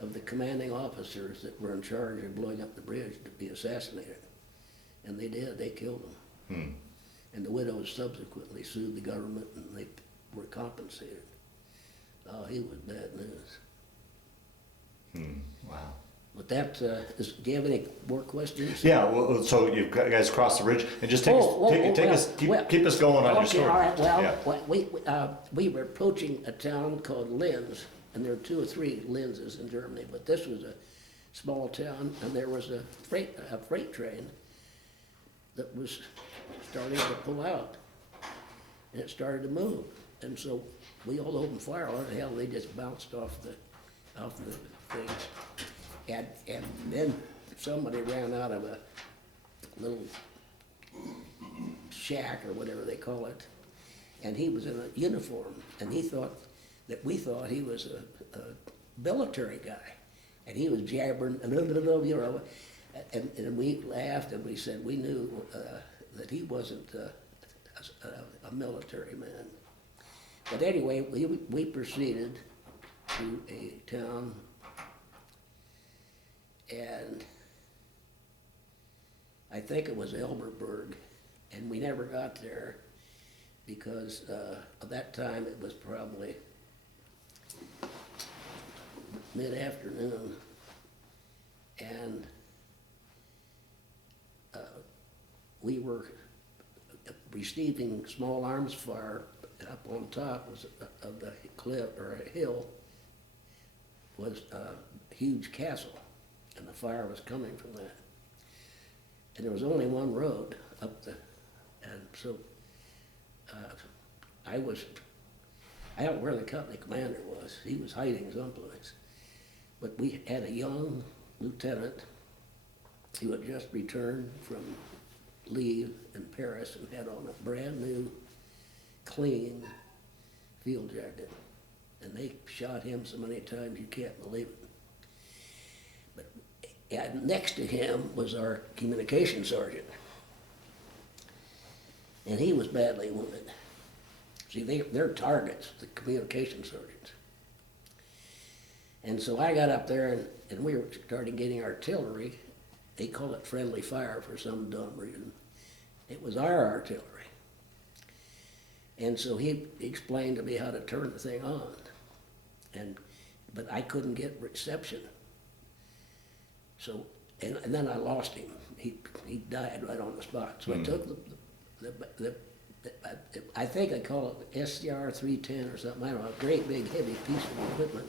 of the commanding officers that were in charge of blowing up the bridge to be assassinated. And they did, they killed them. And the widows subsequently sued the government, and they were compensated. Oh, he was bad news. Wow. But that, do you have any more questions? Yeah, well, so you guys crossed the ridge, and just keep us going on your story. All right, well, Yeah. we were approaching a town called Linz, and there are 2 or 3 Linzes in Germany, but this was a small town, and there was a freight train that was starting to pull out, and it started to move, and so we all opened fire on it. Hell, they just bounced off the things. And then somebody ran out of a little shack or whatever they call it, and he was in a uniform, and we thought he was a military guy, and he was jabbering, and we laughed, and we said we knew that he wasn't a military man. But anyway, we proceeded to a town, and I think it was Elberberg, and we never got there because at that time it was probably mid-afternoon, and we were receiving small arms fire. Up on top of the cliff or a hill was a huge castle, and the fire was coming from that. And there was only one road up and so I don't know where the company commander was. He was hiding someplace. But we had a young lieutenant who had just returned from leave in Paris and had on a brand new, clean field jacket. And they shot him so many times you can't believe it. But next to him was our communication sergeant. And he was badly wounded. See, they're targets, the communication sergeants. And so I got up there and we were starting getting artillery. They call it friendly fire for some dumb reason. It was our artillery. And so he explained to me how to turn the thing on. But I couldn't get reception. So, and then I lost him. He died right on the spot. So I took I think I call it SCR 310 or something. I don't know, a great big heavy piece of equipment.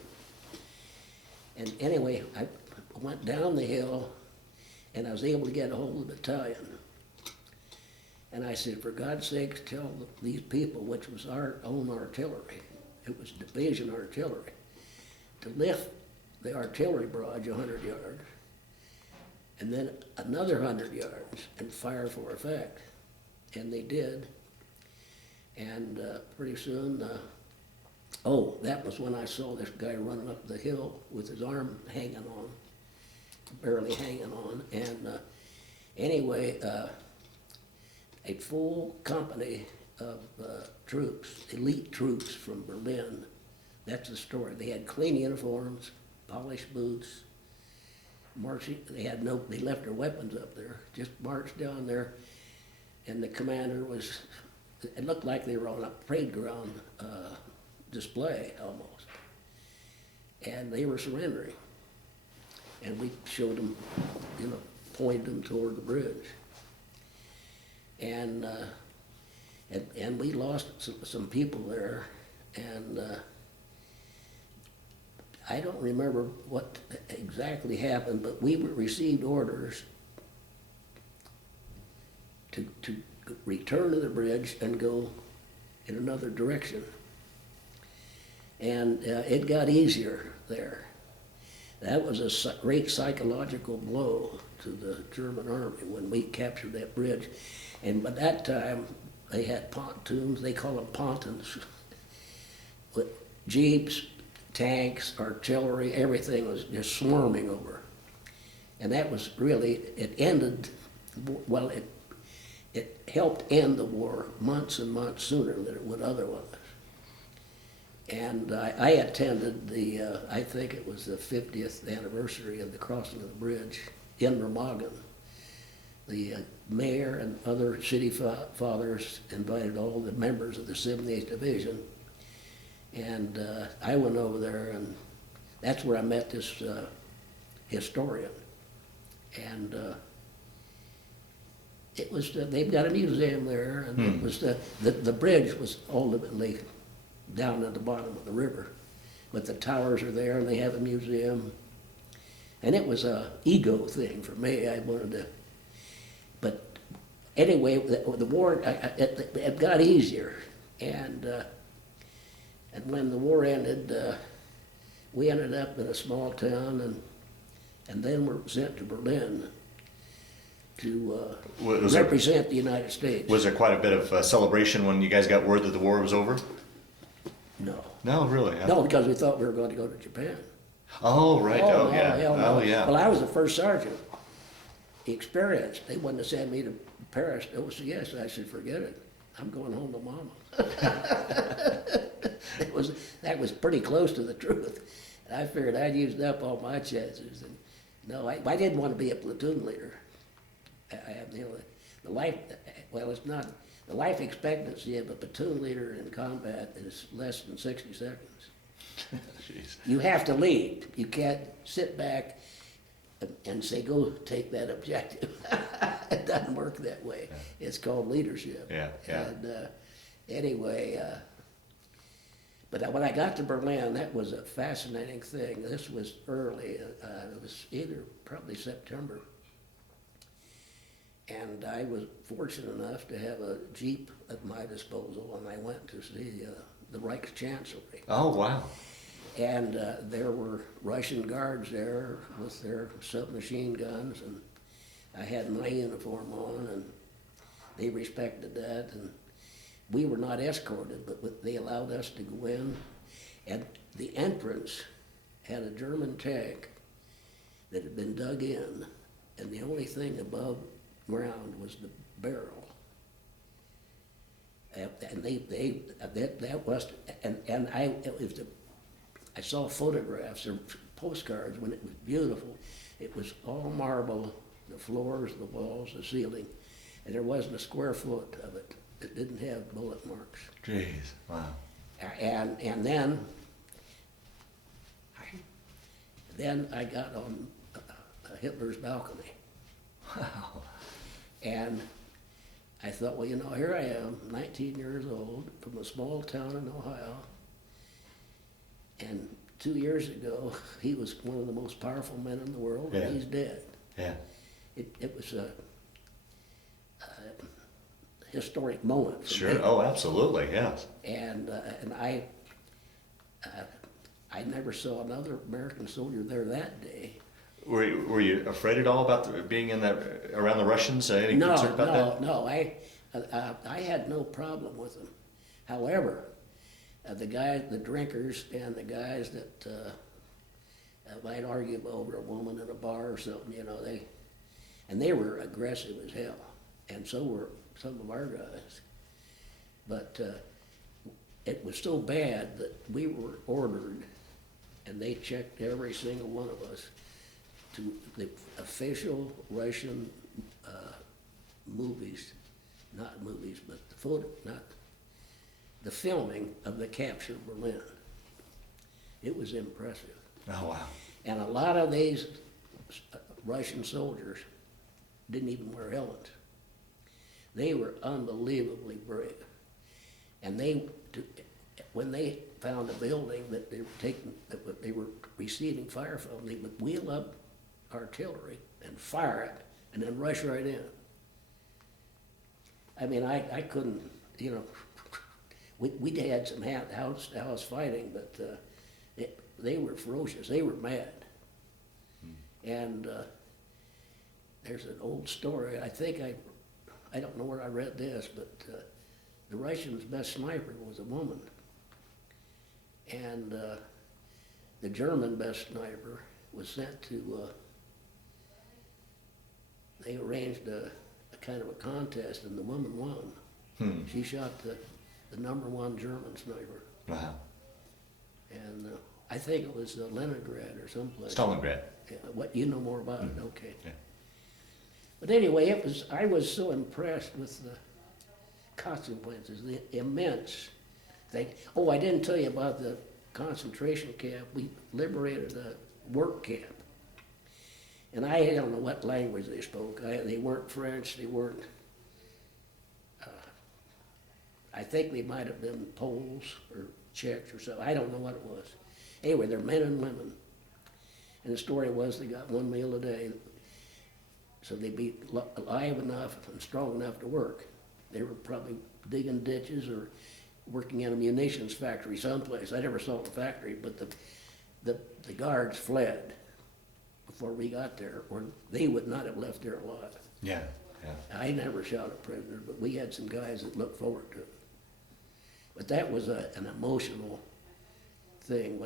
And anyway, I went down the hill and I was able to get a hold of the battalion. And I said, for God's sake, tell these people, which was our own artillery, it was division artillery, to lift the artillery barrage 100 yards, and then another 100 yards, and fire for effect. And they did. And pretty soon, that was when I saw this guy running up the hill with his arm hanging on, barely hanging on. And anyway, a full company of troops, elite troops from Berlin. That's the story. They had clean uniforms, polished boots, marching. They left their weapons up there, just marched down there, and the commander was, it looked like they were on a parade ground display almost. And they were surrendering. And we showed them, pointed them toward the bridge. And we lost some people there, and I don't remember what exactly happened, but we received orders to return to the bridge and go in another direction. And it got easier there. That was a great psychological blow to the German army when we captured that bridge. And by that time, they had pontoons, they call them pontons, with jeeps, tanks, artillery, everything was just swarming over. And that was really, it ended, well, it helped end the war months and months sooner than it would otherwise. And I attended I think it was the 50th anniversary of the crossing of the bridge in Remagen. The mayor and other city fathers invited all the members of the 78th Division. And I went over there, and that's where I met this historian. And it was, they've got a museum there, and it was the bridge was ultimately down at the bottom of the river. But the towers are there, and they have a museum. And it was a ego thing for me. I wanted to, but anyway, the war, it got easier. And when the war ended, we ended up in a small town, and then were sent to Berlin to represent the United States. Was there quite a bit of celebration when you guys got word that the war was over? No. No, really? No, because we thought we were going to go to Japan. Oh, right. Oh, yeah. Hell no. Oh, yeah. Well, I was the first sergeant. Experienced. They wanted to send me to Paris, OCS. I said, forget it. I'm going home to Mama. That was pretty close to the truth. And I figured I'd used up all my chances. And no, I didn't want to be a platoon leader. The life, well, it's not, the life expectancy of a platoon leader in combat is less than 60 seconds. Jeez. You have to lead. You can't sit back and say, go take that objective. It doesn't work that way. Yeah. It's called leadership. Yeah, yeah. And anyway, but when I got to Berlin, that was a fascinating thing. This was early. It was either probably September. And I was fortunate enough to have a Jeep at my disposal, and I went to see the Reichs Chancellery. Oh, wow. And there were Russian guards there with their submachine guns, and I had my uniform on, and they respected that. And we were not escorted, but they allowed us to go in. And the entrance had a German tank that had been dug in, and the only thing above ground was the barrel. And I saw photographs. postcards when it was beautiful. It was all marble, the floors, the walls, the ceiling, and there wasn't a square foot of it that didn't have bullet marks. Jeez, wow. And then I got on Hitler's balcony. Wow. And I thought, well, you know, here I am, 19 years old, from a small town in Ohio, and 2 years ago, he was one of the most powerful men in the world, Yeah. and he's dead. Yeah. It was a historic moment for Sure. me. Oh, absolutely. Yes. And I never saw another American soldier there that day. Were you afraid at all about being in that around the Russians? Any concern about that? No. I had no problem with them. However, the drinkers and the guys that might argue over a woman in a bar or something, you know, they were aggressive as hell, and so were some of our guys. But it was so bad that we were ordered, and they checked every single one of us, to the official Russian movies, not movies, but the filming of the capture of Berlin. It was impressive. Oh, wow. And a lot of these Russian soldiers didn't even wear helmets. They were unbelievably brave. And when they found a building that they were receiving fire from, they would wheel up artillery and fire it, and then rush right in. I mean, I couldn't, you know, we had some house fighting, but they were ferocious. They were mad. And there's an old story. I don't know where I read this, but the Russians' best sniper was a woman, and the German best sniper was sent to. They arranged a kind of a contest, and the woman won. She shot the #1 German sniper. Wow. And I think it was Leningrad or someplace. Stalingrad. Yeah, what, you know more about it? Okay. Yeah. But anyway, I was so impressed with the consequences, the immense thing. Oh, I didn't tell you about the concentration camp. We liberated a work camp. And I don't know what language they spoke. They weren't French, they weren't, I think they might have been Poles or Czechs or something. I don't know what it was. Anyway, they're men and women. And the story was they got 1 meal a day, so they'd be alive enough and strong enough to work. They were probably digging ditches or working in a munitions factory someplace. I never saw the factory, but the guards fled before we got there, or they would not have left there alive. Yeah. Yeah. I never shot a prisoner, but we had some guys that looked forward to it. But that was an emotional thing,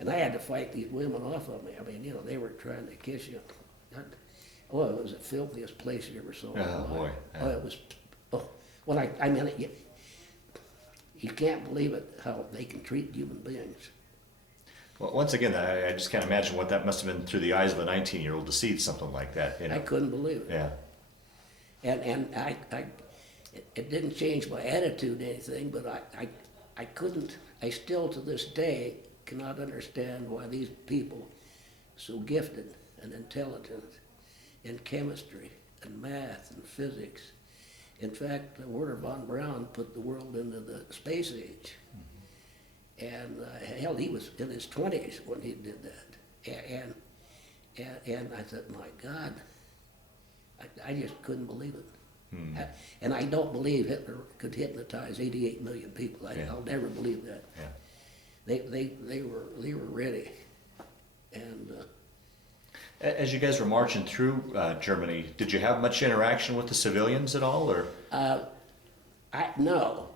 and I had to fight these women off of me. I mean, you know, they were trying to kiss you. Oh, it was the filthiest place you ever saw. Oh, boy. Yeah. Oh, it was. Oh, well, I mean, you can't believe it how they can treat human beings. Well, once again, I just can't imagine what that must have been through the eyes of a 19-year-old to see something like that. You know? I couldn't believe it. Yeah. And it didn't change my attitude or anything, but I couldn't, I still to this day cannot understand why these people so gifted and intelligent in chemistry and math and physics. In fact, Wernher von Braun put the world into the space age. And hell, he was in his 20s when he did that. And I thought, my God, I just couldn't believe it. And I don't believe Hitler could hypnotize 88 million people. I'll never believe that. Yeah. They were ready. And As you guys were marching through Germany, did you have much interaction with the civilians at all, or? No,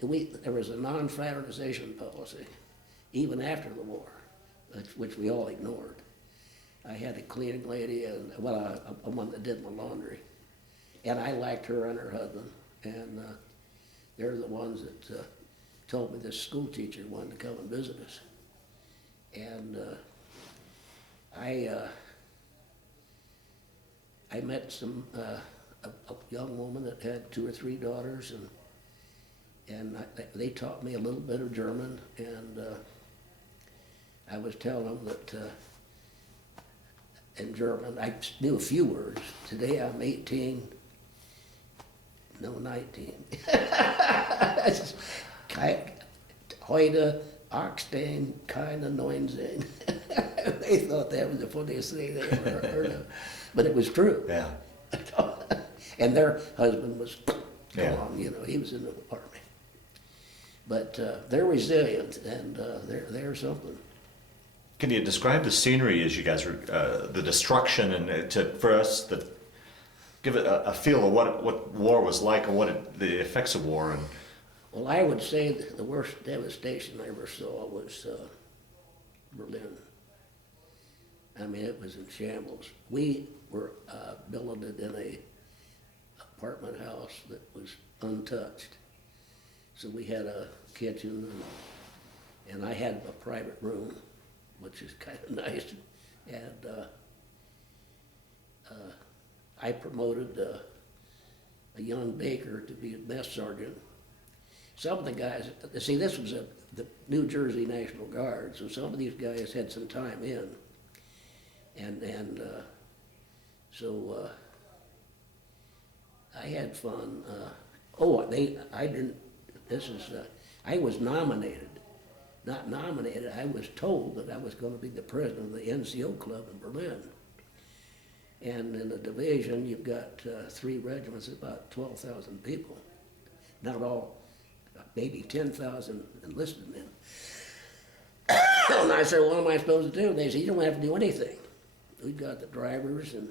there was a non-fraternization policy, even after the war, which we all ignored. I had a cleaning lady, and a one that did my laundry, and I liked her and her husband, and they're the ones that told me this school teacher wanted to come and visit us, and I met a young woman that had 2 or 3 daughters, and they taught me a little bit of German, and I was telling them that in German, I knew a few words. Today I'm 18, no 19. Heute 18, keine 19. They thought that was the funniest thing they ever heard of. But it was true. Yeah. And their husband was Yeah. gone, you know, he was in the army. But they're resilient, and they're something. Can you describe the scenery as you guys were, the destruction, and for us, give it a feel of what war was like and the effects of war? And Well, I would say that the worst devastation I ever saw was Berlin. I mean, it was in shambles. We were billeted in a apartment house that was untouched. So we had a kitchen, and I had a private room, which is kind of nice. And I promoted a young baker to be a mess sergeant. Some of the guys, see, this was the New Jersey National Guard, so some of these guys had some time in. And so I had fun. I was nominated. Not nominated, I was told that I was going to be the president of the NCO club in Berlin. And in the division, you've got 3 regiments, about 12,000 people. Not all, maybe 10,000 enlisted men. And I said, what am I supposed to do? And they said, you don't have to do anything. We've got the drivers, and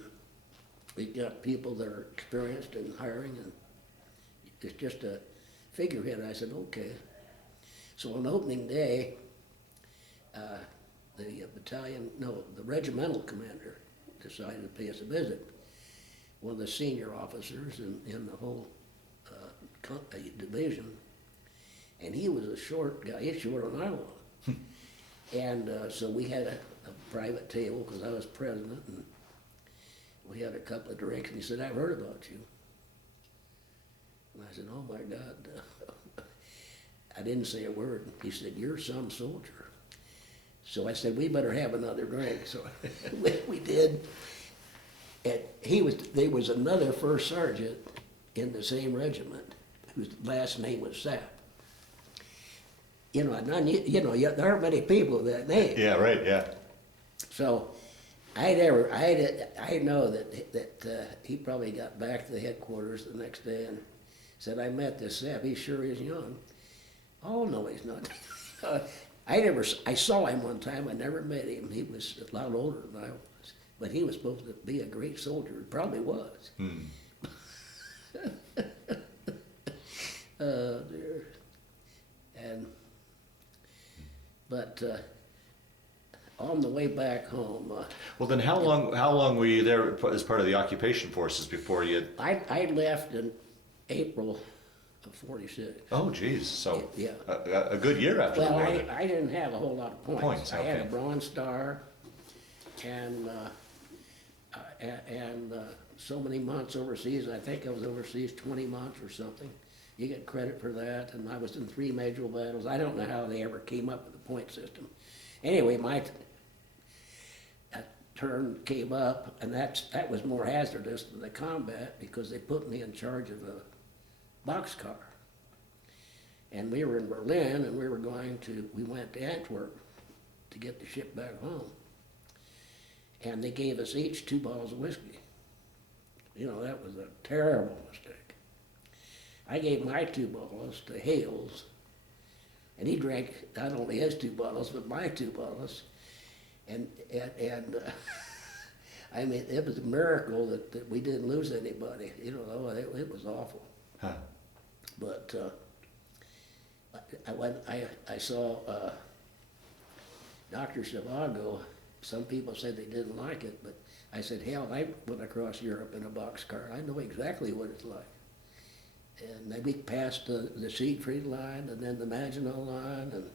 we've got people that are experienced in hiring, and it's just a figurehead. I said, okay. So on opening day, the regimental commander decided to pay us a visit. One of the senior officers in the whole division, and he was a short guy. He's shorter than I was. And so we had a private table because I was president, and we had a couple of drinks, and he said, I've heard about you. And I said, oh my God. I didn't say a word. He said, you're some soldier. So I said, we better have another drink. So we did. And there was another first sergeant in the same regiment whose last name was Sapp. You know, there aren't many people with that name. yeah, right, yeah. So I know that he probably got back to the headquarters the next day and said, I met this Sapp, he sure is young. Oh, no, he's not. I saw him one time, I never met him. He was a lot older than I was, but he was supposed to be a great soldier, he probably was. Oh, dear. But on the way back home. Well, then how long were you there as part of the occupation forces before you? I left in April of '46. Oh, geez. So Yeah. a good year after the Well, war. I didn't have a whole lot of points. I had okay. a Bronze Star, and so many months overseas. I think I was overseas 20 months or something. You get credit for that, and I was in 3 major battles. I don't know how they ever came up with the point system. Anyway, my turn came up, and that was more hazardous than the combat because they put me in charge of a boxcar. And we were in Berlin, and we went to Antwerp to get the ship back home. And they gave us each 2 bottles of whiskey. You know, that was a terrible mistake. I gave my 2 bottles to Hales, and he drank not only his 2 bottles, but my 2 bottles. And I mean, it was a miracle that we didn't lose anybody. You know, it was awful. Huh. But I saw Dr. Zhivago. Some people said they didn't like it, but I said, hell, I went across Europe in a boxcar. I know exactly what it's like. And then we passed the Siegfried line and then the Maginot line, and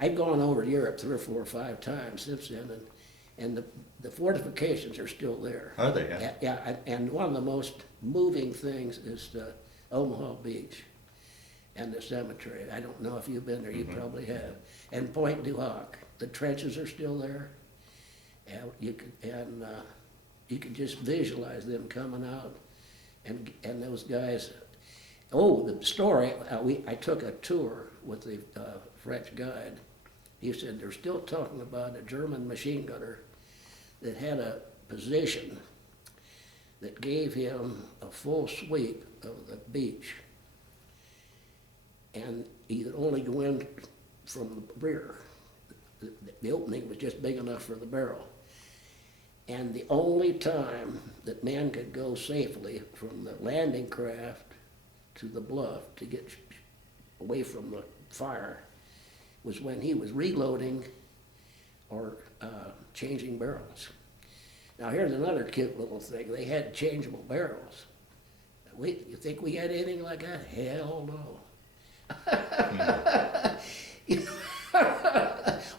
I've gone over to Europe 3 or 4 or 5 times since then, and the fortifications are still there. Are they? Yeah. Yeah, and one of the most moving things is the Omaha Beach and the cemetery. I don't know if you've been there, you probably have. And Point du Hoc, the trenches are still there. And you could just visualize them coming out, and those guys. Oh, the story, I took a tour with the French guide. He said they're still talking about a German machine gunner that had a position that gave him a full sweep of the beach. And he could only go in from the rear. The opening was just big enough for the barrel. And the only time that men could go safely from the landing craft to the bluff to get away from the fire was when he was reloading or changing barrels. Now here's another cute little thing. They had changeable barrels. You think we had anything like that? Hell no.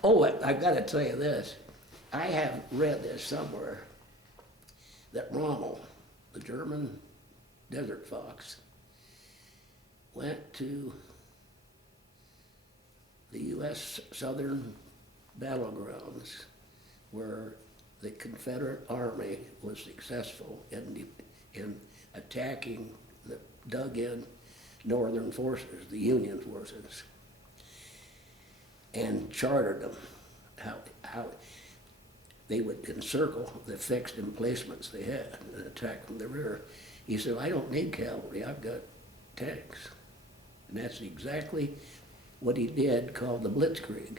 Oh, I've got to tell you this. I have read this somewhere that Rommel, the German desert fox, went to the U.S. southern battlegrounds where the Confederate Army was successful in attacking the dug-in northern forces, the Union forces, and chartered them how they would encircle the fixed emplacements they had and attack from the rear. He said, I don't need cavalry, I've got tanks. And that's exactly what he did, called the Blitzkrieg.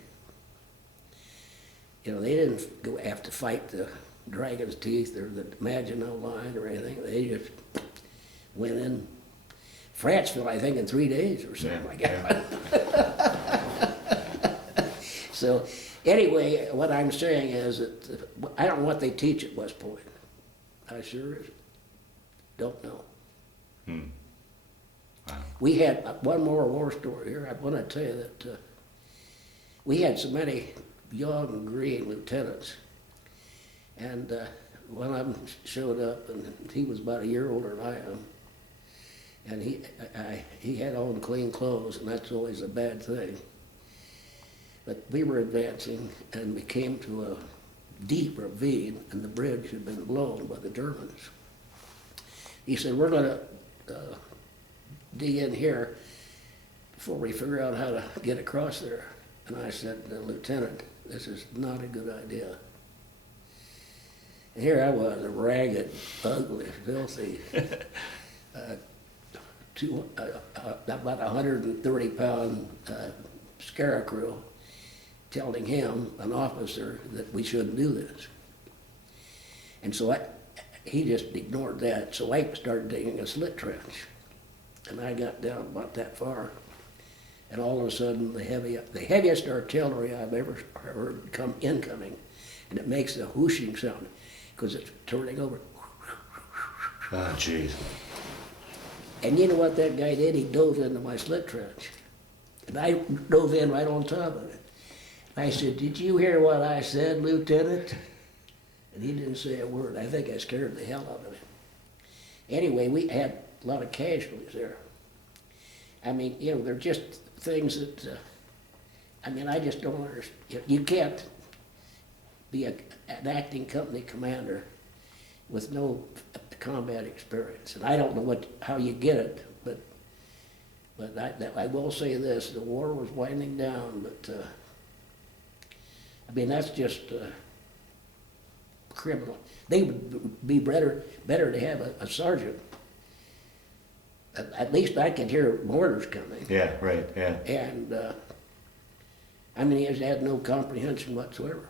You know, they didn't have to fight the Dragon's Teeth or the Maginot Line or anything. They just went in Franceville, I think, in 3 days or something like that. So anyway, what I'm saying is that I don't know what they teach at West Point. I sure don't know. Wow. We had one more war story here. I want to tell you that we had so many young green lieutenants, and one of them showed up, and he was about a year older than I am, and he had on clean clothes, and that's always a bad thing. But we were advancing, and we came to a deep ravine, and the bridge had been blown by the Germans. He said, we're going to dig in here before we figure out how to get across there. And I said, Lieutenant, this is not a good idea. And here I was, a ragged, ugly, filthy, about 130-pound scarecrow, telling him, an officer, that we shouldn't do this. And so he just ignored that. So I started digging a slit trench. And I got down about that far. And all of a sudden, the heaviest artillery I've ever heard come incoming. And it makes a whooshing sound because it's turning over. Oh, jeez. And you know what that guy did? He dove into my slit trench. And I dove in right on top of it. I said, did you hear what I said, Lieutenant? And he didn't say a word. I think I scared the hell out of him. Anyway, we had a lot of casualties there. I mean, you know, they're just things that, I mean, I just don't understand. You can't be an acting company commander with no combat experience. And I don't know how you get it, but I will say this, the war was winding down, but I mean, that's just criminal. They would be better to have a sergeant. At least I could hear mortars coming. Yeah, right, yeah. And I mean, he has had no comprehension whatsoever.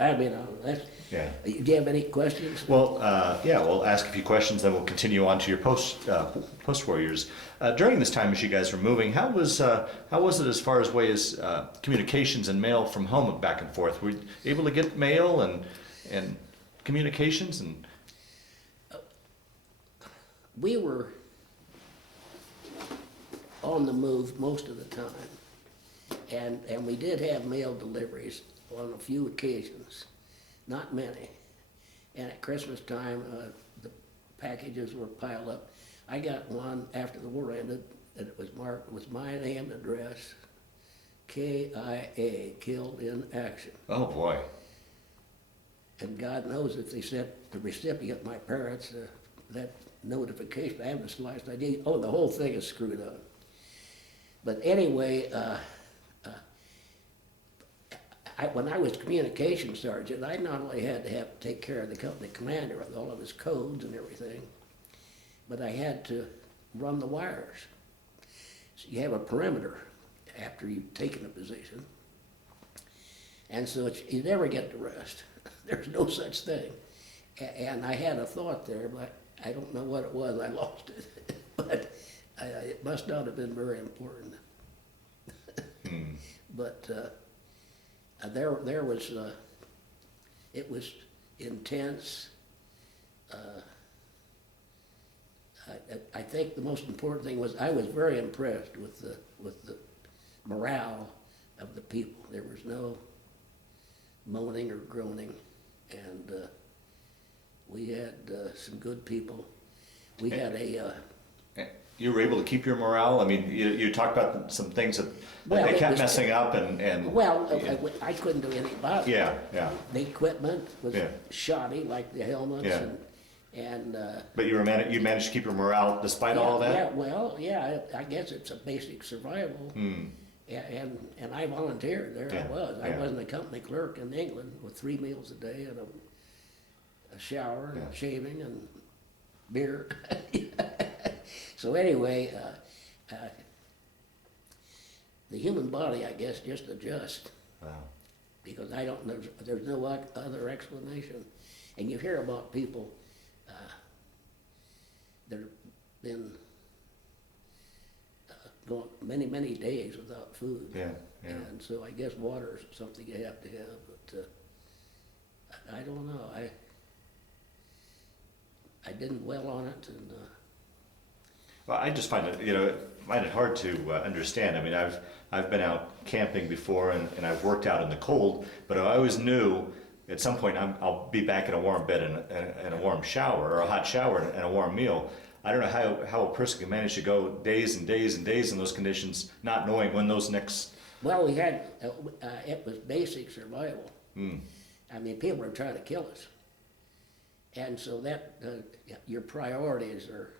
I mean, that's. Yeah. Do you have any questions? Well, yeah, we'll ask a few questions, then we'll continue on to your post-war years. During this time, as you guys were moving, how was it as far as communications and mail from home back and forth? Were you able to get mail and communications and? We were on the move most of the time. And we did have mail deliveries on a few occasions, not many. And at Christmas time, the packages were piled up. I got one after the war ended, and it was marked with my name and address, KIA, Killed in Action. Oh, boy. And God knows if they sent the recipient, my parents, that notification, I haven't the slightest idea. Oh, the whole thing is screwed up. But anyway, when I was communications sergeant, I not only had to take care of the company commander with all of his codes and everything, but I had to run the wires. So you have a perimeter after you've taken a position, and so you never get to rest. There's no such thing. And I had a thought there, but I don't know what it was. I lost it. But it must not have been very important. But there was, it was intense. I think the most important thing was I was very impressed with the morale of the people. There was no moaning or groaning, and we had some good people. We had a You were able to keep your morale? I mean, you talked about some things that Well, they it kept was- messing up and well, yeah. I couldn't do anything about it. Yeah. The equipment was Yeah. shoddy, like the helmets, Yeah. and But you managed to keep your morale despite all yeah, that? well, yeah, I guess it's a basic survival. And I volunteered there. Yeah, I was. I yeah. wasn't a company clerk in England with 3 meals a day and a shower and Yeah. shaving and beer. So anyway, the human body, I guess, just adjusts Wow. because I don't. There's no other explanation. And you hear about people that have been going many days without food. Yeah. And so I guess water is something you have to have, but I don't know. I didn't dwell on it, and Well, I just find it hard to understand. I mean, I've been out camping before and I've worked out in the cold, but I always knew at some point I'll be back in a warm bed and a warm shower, or a hot shower and a warm meal. I don't know how a person can manage to go days and days and days in those conditions, not knowing when those next. well, we had it was basic survival. I mean, people were trying to kill us, and so that your priorities are,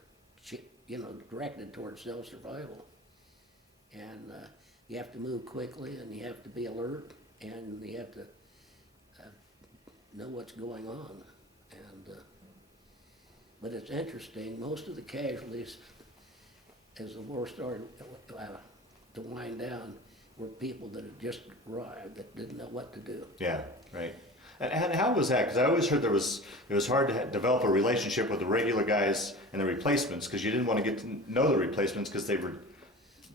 directed towards self-survival, and you have to move quickly, and you have to be alert, and you have to know what's going on, and but it's interesting. Most of the casualties, as the war started to wind down, were people that had just arrived that didn't know what to do. Yeah, right. And how was that? Because I always heard it was hard to develop a relationship with the regular guys and the replacements, because you didn't want to get to know the replacements because they would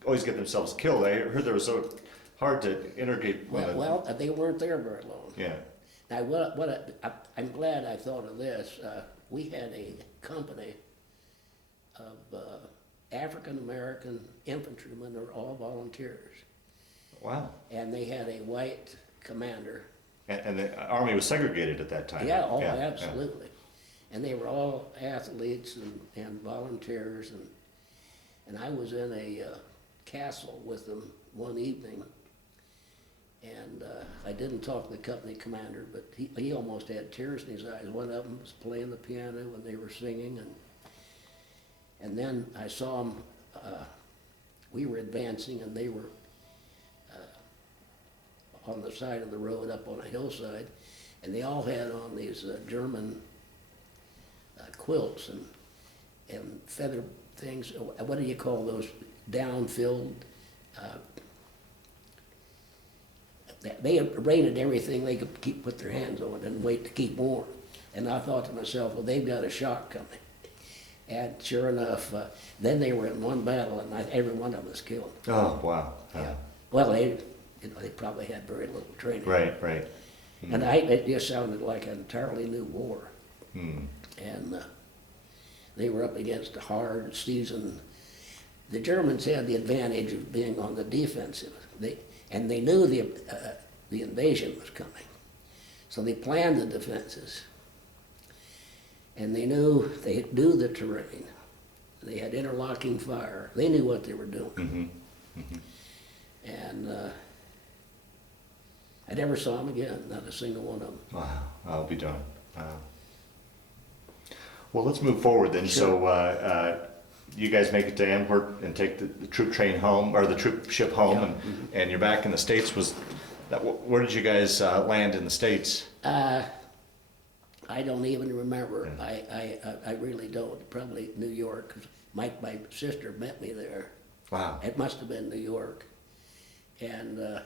always get themselves killed. I heard there was so hard to integrate. Well, they weren't there very long. Yeah. Now, I'm glad I thought of this. We had a company of African-American infantrymen who were all volunteers. Wow. And they had a white commander. And the army was segregated at that time. Yeah, absolutely. And they were all athletes and volunteers. And I was in a castle with them one evening. And I didn't talk to the company commander, but he almost had tears in his eyes. One of them was playing the piano and they were singing. And then I saw them, we were advancing and they were on the side of the road up on a hillside. And they all had on these German quilts and feather things. What do you call those? Down-filled. They raided everything they could put their hands on and wait to keep warm. And I thought to myself, well, they've got a shock coming. And sure enough, then they were in one battle, and every one of them was killed. Oh, wow. Yeah. Well, they probably had very little training. Right. And it just sounded like an entirely new war. And they were up against a hard season. The Germans had the advantage of being on the defensive. And they knew the invasion was coming. So they planned the defenses. And they knew the terrain. They had interlocking fire. They knew what they were doing. Mm-hmm. Mm-hmm. And I never saw them again, not a single one of them. Wow, I'll be darned. Wow. Well, let's move forward then. Sure. So you guys make it to Antwerp and take the troop train home, or the troop ship home, Yeah. and you're back in the States. Where did you guys land in the States? I don't even remember. I really don't. Probably New York, 'cause my sister met me there. Wow. It must have been New York. And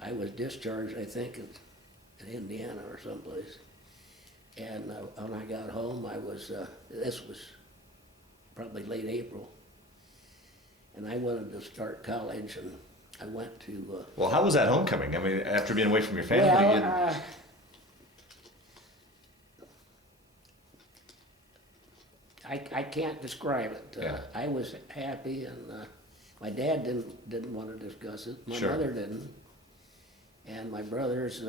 I was discharged, I think, in Indiana or someplace. And when I got home, this was probably late April. And I wanted to start college, and I went to... Well, how was that homecoming? I mean, after being away from your family? I can't describe it. Yeah. I was happy, and my dad didn't want to discuss it. My Sure. mother didn't, and my brothers.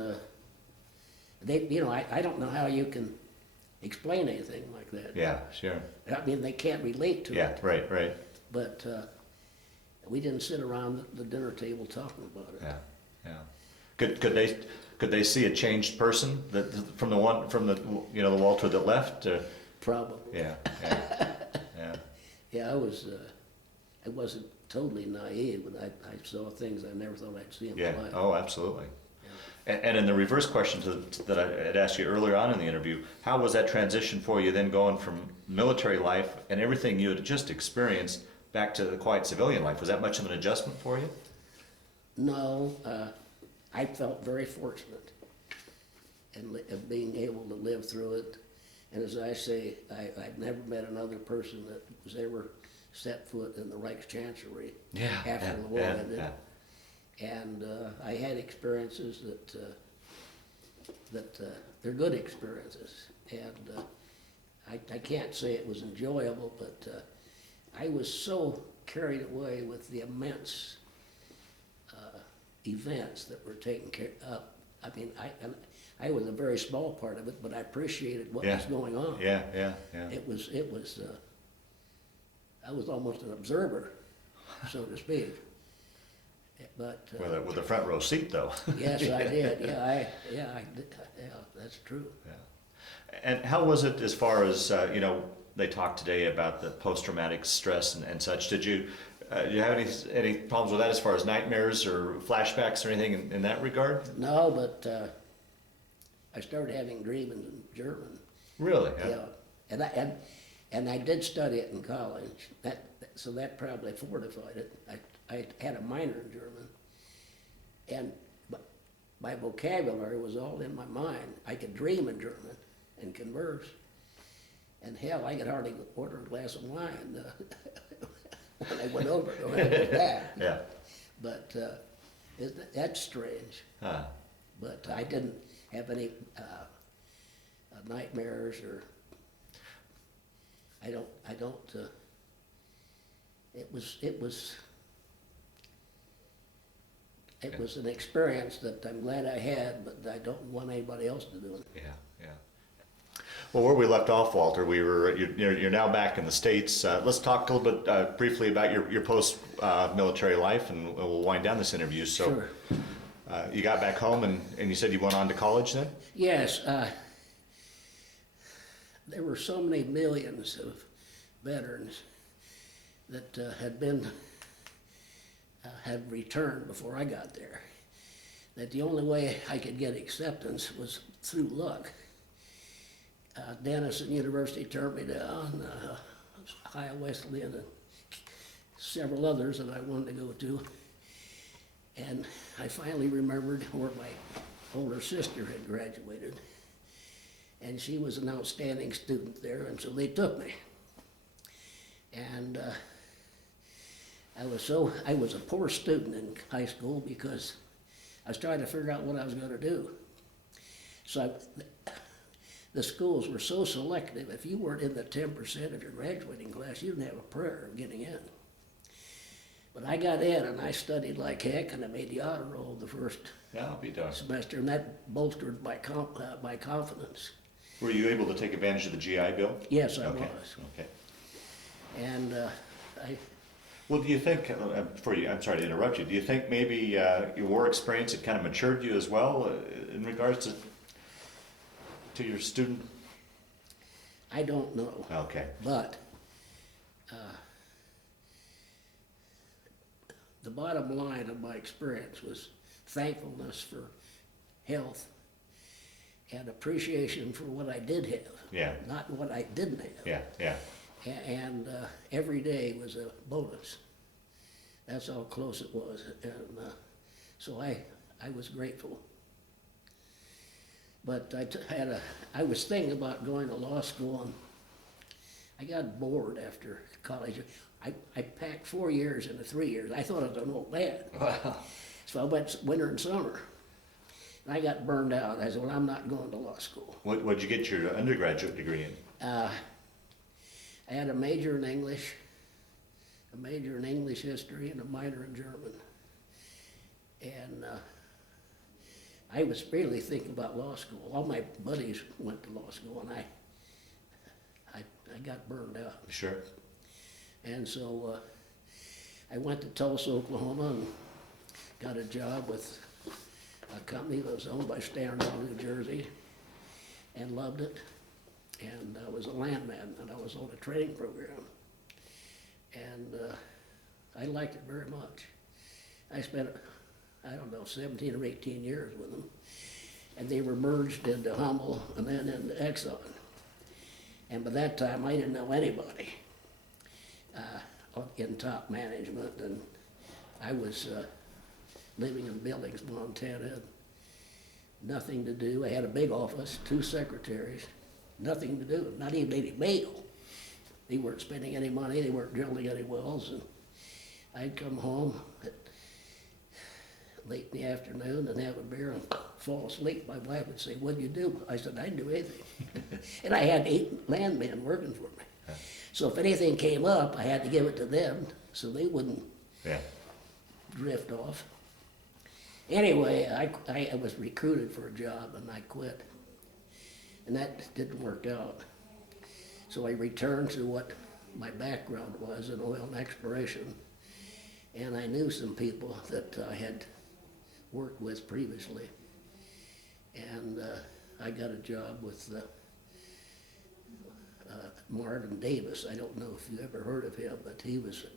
I don't know how you can explain anything like that. Yeah, sure. I mean, they can't relate to Yeah, it. right. But we didn't sit around the dinner table talking about it. Yeah. Could they see a changed person from the Walter that left? Probably. Yeah. Yeah, I wasn't totally naive, but I saw things I never thought I'd see in Yeah. my life. Oh, absolutely. And in the reverse question that I had asked you earlier on in the interview, how was that transition for you then going from military life and everything you had just experienced back to the quiet civilian life? Was that much of an adjustment for you? No, I felt very fortunate in being able to live through it. And as I say, I've never met another person that was ever set foot in the Reichs Chancellery after the war ended. Yeah. And I had experiences that they're good experiences. And I can't say it was enjoyable, but I was so carried away with the immense events that were taken care of. I mean, I was a very small part of it, but I appreciated what was going on. Yeah. It was. I was almost an observer, so to speak. But With a front row seat, though. yes, I did. I did. Yeah, that's true. Yeah. And how was it as far as they talked today about the post-traumatic stress and such? Did you have any problems with that as far as nightmares or flashbacks or anything in that regard? No, but I started having dreams in German. Really? Yeah, and I did study it in college. So that probably fortified it. I had a minor in German, and my vocabulary was all in my mind. I could dream in German and converse. And hell, I could hardly order a glass of wine when I went over to it back. Yeah. But that's strange. Huh. But I didn't have any nightmares, or I don't. It was an experience that I'm glad I had, but I don't want anybody else to do it. Yeah. Well, where we left off, Walter, you're now back in the States. Let's talk a little bit briefly about your post-military life, and we'll wind down this interview. So, Sure. You got back home, and you said you went on to college then? Yes, there were so many millions of veterans that had returned before I got there, that the only way I could get acceptance was through luck. Denison University turned me down, Ohio Wesleyan, and several others that I wanted to go to. And I finally remembered where my older sister had graduated, and she was an outstanding student there, and so they took me. And I was a poor student in high school because I was trying to figure out what I was going to do. So the schools were so selective. If you weren't in the 10% of your graduating class, you didn't have a prayer of getting in. But I got in and I studied like heck and I made the honor roll the first Yeah, I'll be done. semester, and that bolstered my confidence. Were you able to take advantage of the GI Bill? Yes, I Okay, was. okay. And I, Well, do you think, I'm sorry to interrupt you, do you think maybe your war experience had kind of matured you as well in regards to your student? I don't know. Okay. But the bottom line of my experience was thankfulness for health and appreciation for what I did have. Yeah. Not what I didn't have. Yeah, yeah. And every day was a bonus. That's how close it was. And so I was grateful. But I was thinking about going to law school, and I got bored after college. I packed 4 years into 3 years. I thought I was an old man. Wow. So I went winter and summer. And I got burned out. I said, well, I'm not going to law school. What'd you get your undergraduate degree in? I had a major in English, a major in English history, and a minor in German. And I was really thinking about law school. All my buddies went to law school, and I got burned out. Sure. And so I went to Tulsa, Oklahoma, and got a job with a company that was owned by Standard Oil, New Jersey, and loved it. And I was a landman, and I was on a training program. And I liked it very much. I spent, I don't know, 17 or 18 years with them. And they were merged into Hummel and then into Exxon. And by that time, I didn't know anybody in top management. And I was living in Billings, Montana. Nothing to do. I had a big office, 2 secretaries. Nothing to do, not even any mail. They weren't spending any money, they weren't drilling any wells, and I'd come home late in the afternoon and have a beer and fall asleep. My wife would say, what'd you do? I said, I didn't do anything. And I had 8 landmen working for me. So if anything came up, I had to give it to them so they wouldn't drift off. Anyway, I was recruited for a job and I quit. And that didn't work out. So I returned to what my background was in oil and exploration. And I knew some people that I had worked with previously. And I got a job with Marvin Davis. I don't know if you ever heard of him, but he was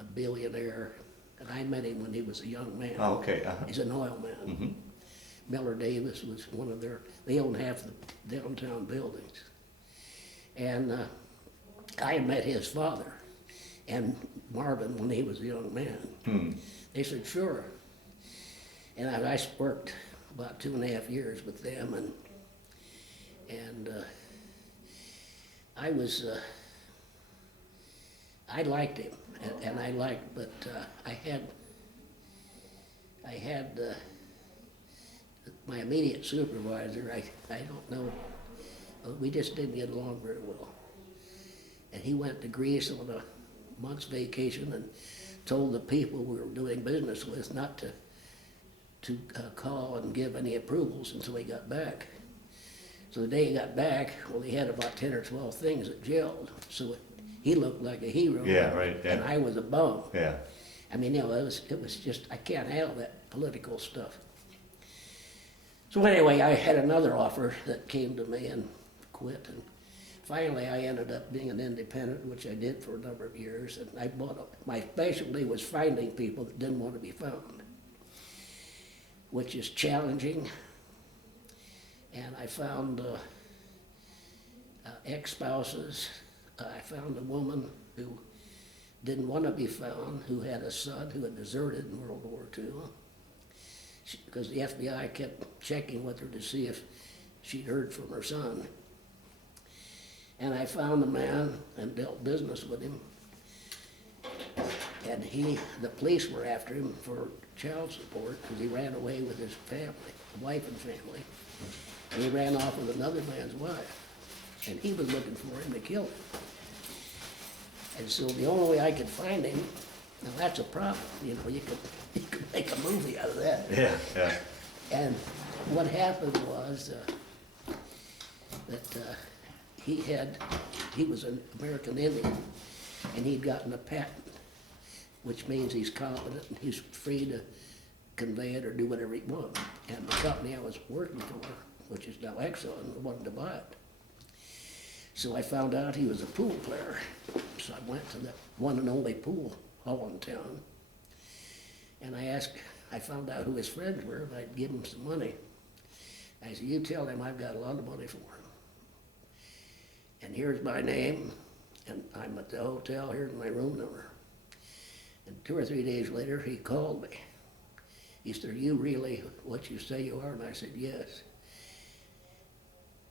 a billionaire. And I met him when he was a young man. Oh, okay. He's an oil man. Mm-hmm. Miller Davis was one of they owned half the downtown buildings. And I met his father and Marvin when he was a young man. Hmm. They said, sure. And I worked about 2.5 years with them, and I liked him, and I liked, but I had my immediate supervisor, I don't know, we just didn't get along very well. And he went to Greece on a month's vacation and told the people we were doing business with not to call and give any approvals until he got back. So the day he got back, well, he had about 10 or 12 things that gelled. So he looked like a hero. Yeah, right. Yeah. And I was a bum. Yeah. I mean, it was just, I can't handle that political stuff. So anyway, I had another offer that came to me and quit. And finally, I ended up being an independent, which I did for a number of years. And my specialty was finding people that didn't want to be found, which is challenging. And I found ex-spouses. I found a woman who didn't want to be found, who had a son who had deserted in World War II, because the FBI kept checking with her to see if she'd heard from her son. And I found a man and dealt business with him. And the police were after him for child support because he ran away with his family, wife and family. And he ran off with another man's wife. And he was looking for him to kill him. And so the only way I could find him Now, that's a problem, you know, you could make a movie out of that. Yeah, yeah. And what happened was that he was an American Indian, and he'd gotten a patent, which means he's competent and he's free to convey it or do whatever he wants. And the company I was working for, which is now Exxon, wanted to buy it. So I found out he was a pool player. So I went to the one and only pool hall in town, and I found out who his friends were, and I'd give him some money. I said, you tell him I've got a lot of money for him. And here's my name, and I'm at the hotel, here's my room number. And 2 or 3 days later, he called me. He said, are you really what you say you are? And I said, yes.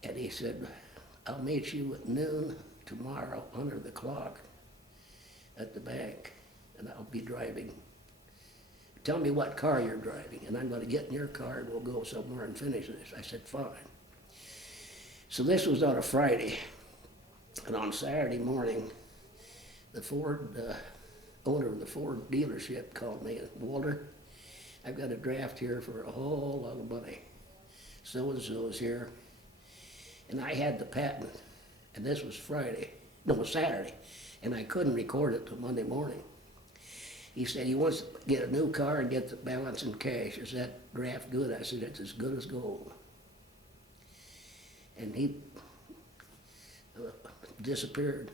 And he said, I'll meet you at noon tomorrow under the clock at the bank, and I'll be driving. Tell me what car you're driving, and I'm going to get in your car and we'll go somewhere and finish this. I said, fine. So this was on a Friday, and on Saturday morning, the owner of the Ford dealership called me and, Walter, I've got a draft here for a whole lot of money. So-and-so is here. And I had the patent, and this was Saturday, and I couldn't record it till Monday morning. He said he wants to get a new car and get the balance in cash. Is that draft good? I said, it's as good as gold. And he disappeared.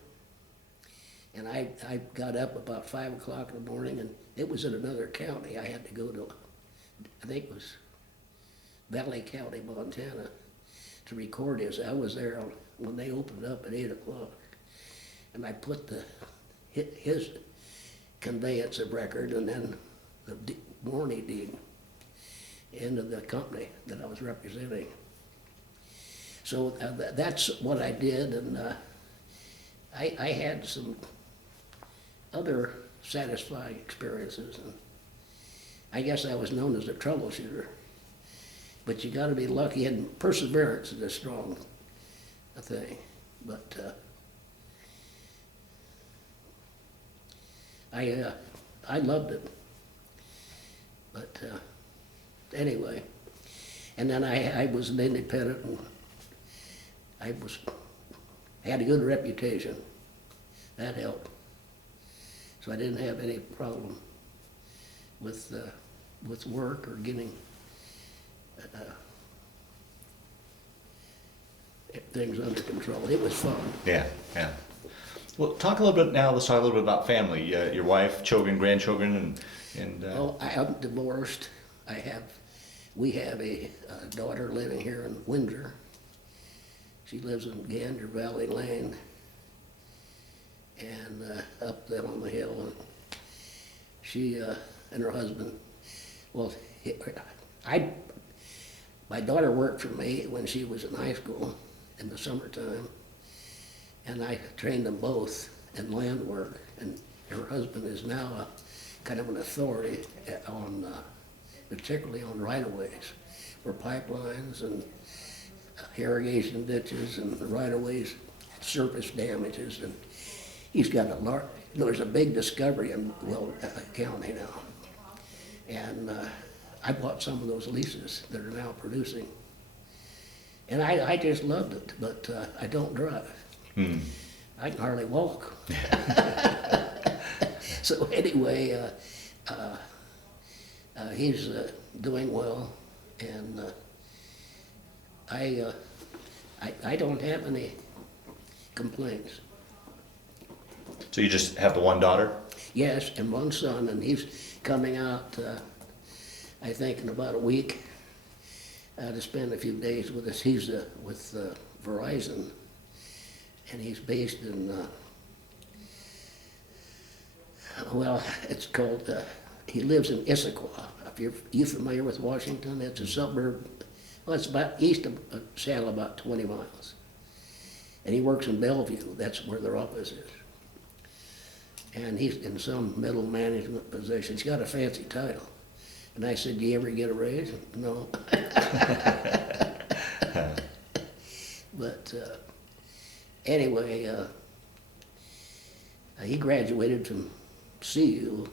And I got up about 5 o'clock in the morning, and it was in another county. I had to go to, I think it was Valley County, Montana, to record his. I was there when they opened up at 8 o'clock. And I put his conveyance of record and then the warranty deed into the company that I was representing. So that's what I did, and I had some other satisfying experiences. And I guess I was known as a troubleshooter, but you got to be lucky, and perseverance is a strong thing. But I loved it. But anyway, and then I was an independent, and I had a good reputation. That helped. So I didn't have any problem with work or getting things under control. It was fun. Yeah, yeah. Well, talk a little bit now. Let's talk a little bit about family. Your wife, children, grandchildren, and. Oh, I'm divorced. We have a daughter living here in Windsor. She lives in Gander Valley Lane, and up there on the hill. And she and her husband. Well, my daughter worked for me when she was in high school in the summertime, and I trained them both in land work. And her husband is now kind of an authority on, particularly on right-of-ways for pipelines and irrigation ditches and right-of-ways, surface damages. And he's got there's a big discovery in County now. And I bought some of those leases that are now producing. And I just loved it, but I don't drive. I can hardly walk. So anyway, he's doing well, and I don't have any complaints. So you just have the one daughter? Yes, and one son, and he's coming out, I think, in about a week to spend a few days with us. He's with Verizon, and he's based in, it's called, he lives in Issaquah. If you familiar with Washington, it's a suburb. Well, it's about east of Seattle, about 20 miles. And he works in Bellevue. That's where their office is. And he's in some middle management position. He's got a fancy title. And I said, do you ever get a raise? No. But anyway, he graduated from CU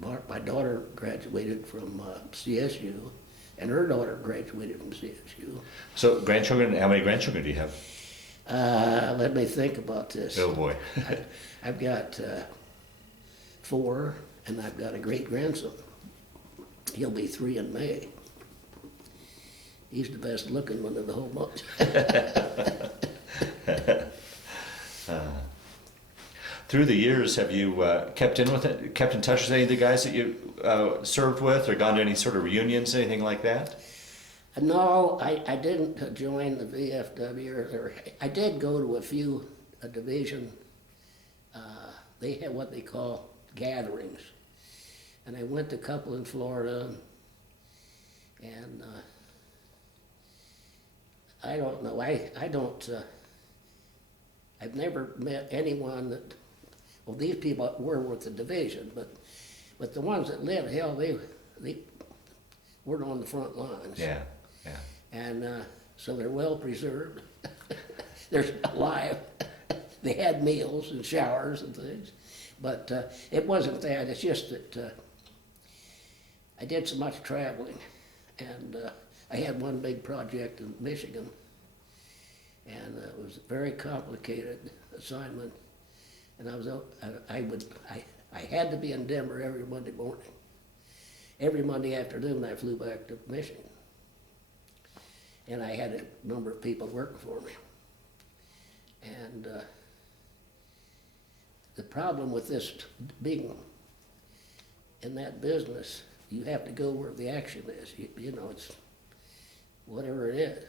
my daughter graduated from CSU, and her daughter graduated from CSU. So grandchildren, how many grandchildren do you have? Let me think about this. Oh boy. I've got 4, and I've got a great-grandson. He'll be 3 in May. He's the best looking one of the whole bunch. Through the years, have you kept in touch with any of the guys that you served with, or gone to any sort of reunions, anything like that? No, I didn't join the VFW, or I did go to a few division, they had what they call gatherings. And I went to a couple in Florida, and I don't know, I've never met anyone that, well, these people were with the division, but the ones that lived, hell, they were on the front lines. Yeah, yeah. And so they're well preserved. They're alive. They had meals and showers and things. But it wasn't that. It's just that I did so much traveling. And I had one big project in Michigan. And it was a very complicated assignment. And I had to be in Denver every Monday morning. Every Monday afternoon I flew back to Michigan. And I had a number of people working for me. And the problem with this being in that business, you have to go where the action is. You know, it's whatever it is.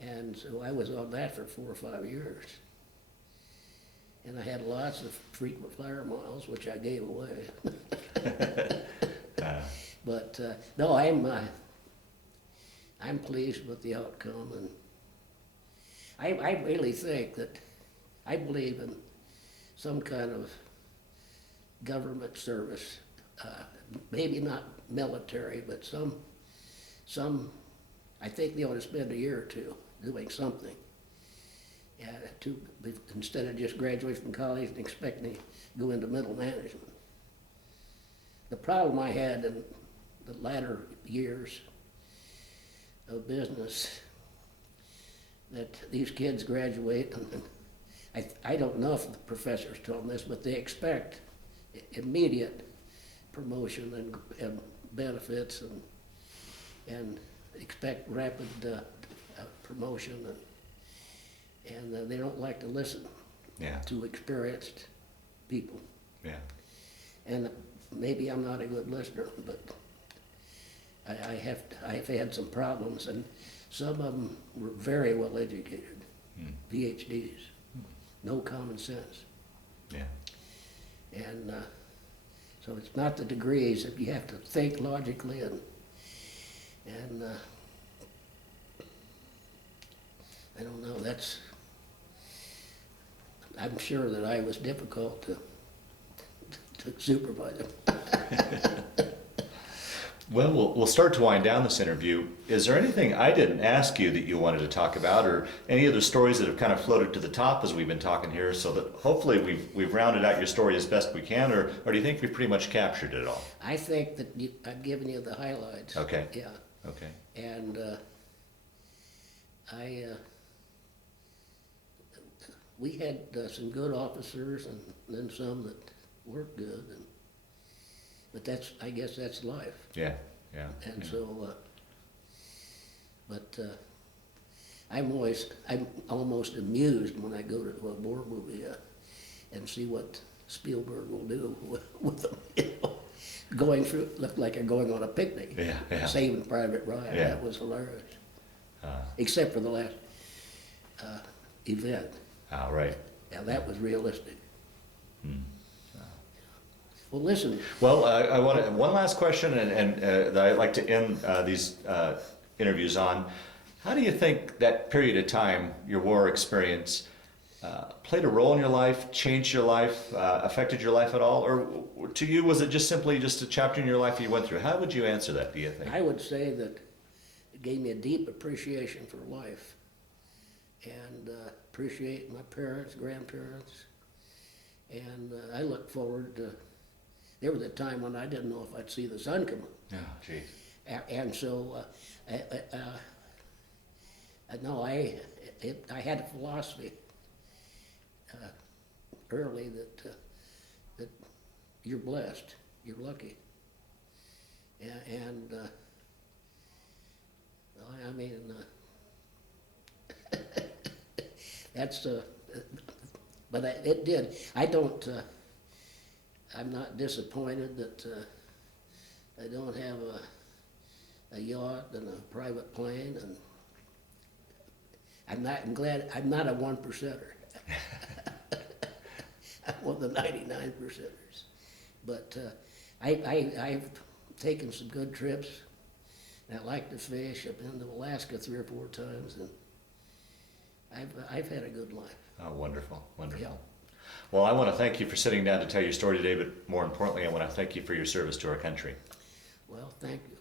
And so I was on that for 4 or 5 years. And I had lots of frequent flyer miles, which I gave away. But no, I'm pleased with the outcome, and I really think that I believe in some kind of government service, maybe not military, but some. I think they ought to spend a year or two doing something, instead of just graduating from college and expecting to go into middle management. The problem I had in the latter years of business, that these kids graduate, and I don't know if the professors told them this, but they expect immediate promotion and benefits, and expect rapid promotion, and they don't like to listen to experienced people. Yeah. And maybe I'm not a good listener, but I've had some problems, and some of them were very well educated, PhDs, no common sense. Yeah. And so it's not the degrees, if you have to think logically, and I don't know, I'm sure that I was difficult to supervise them. Well, we'll start to wind down this interview. Is there anything I didn't ask you that you wanted to talk about, or any other stories that have kind of floated to the top as we've been talking here, so that hopefully we've rounded out your story as best we can, or do you think we've pretty much captured it all? I think that I've given you the highlights. Okay. Yeah. Okay. And we had some good officers, and then some that weren't good, but I guess that's life. Yeah. Yeah. And yeah. so, but I'm almost amused when I go to a war movie and see what Spielberg will do with them. You know, looked like they're going on a picnic. Yeah, yeah. Saving Private Ryan. Yeah. That was hilarious. Except for the last event. Ah, right. Yeah, that was realistic. Well, listen. Well, I want one last question, and that I like to end these interviews on. How do you think that period of time, your war experience, played a role in your life, changed your life, affected your life at all? Or to you, was it just simply just a chapter in your life you went through? How would you answer that, do you think? I would say that it gave me a deep appreciation for life, and appreciate my parents, grandparents, and I look forward to there was a time when I didn't know if I'd see the sun come up. Oh, geez. And so, no, I had a philosophy early that you're blessed, you're lucky, and I mean, that's but it did. I don't. I'm not disappointed that I don't have a yacht and a private plane, and I'm glad I'm not a 1%er. I'm one of the 99%ers. But I've taken some good trips. And I like to fish. I've been to Alaska 3 or 4 times, and I've had a good life. Oh, wonderful, wonderful. Yeah. Well, I want to thank you for sitting down to tell your story today, but more importantly, I want to thank you for your service to our country. Well, thank you.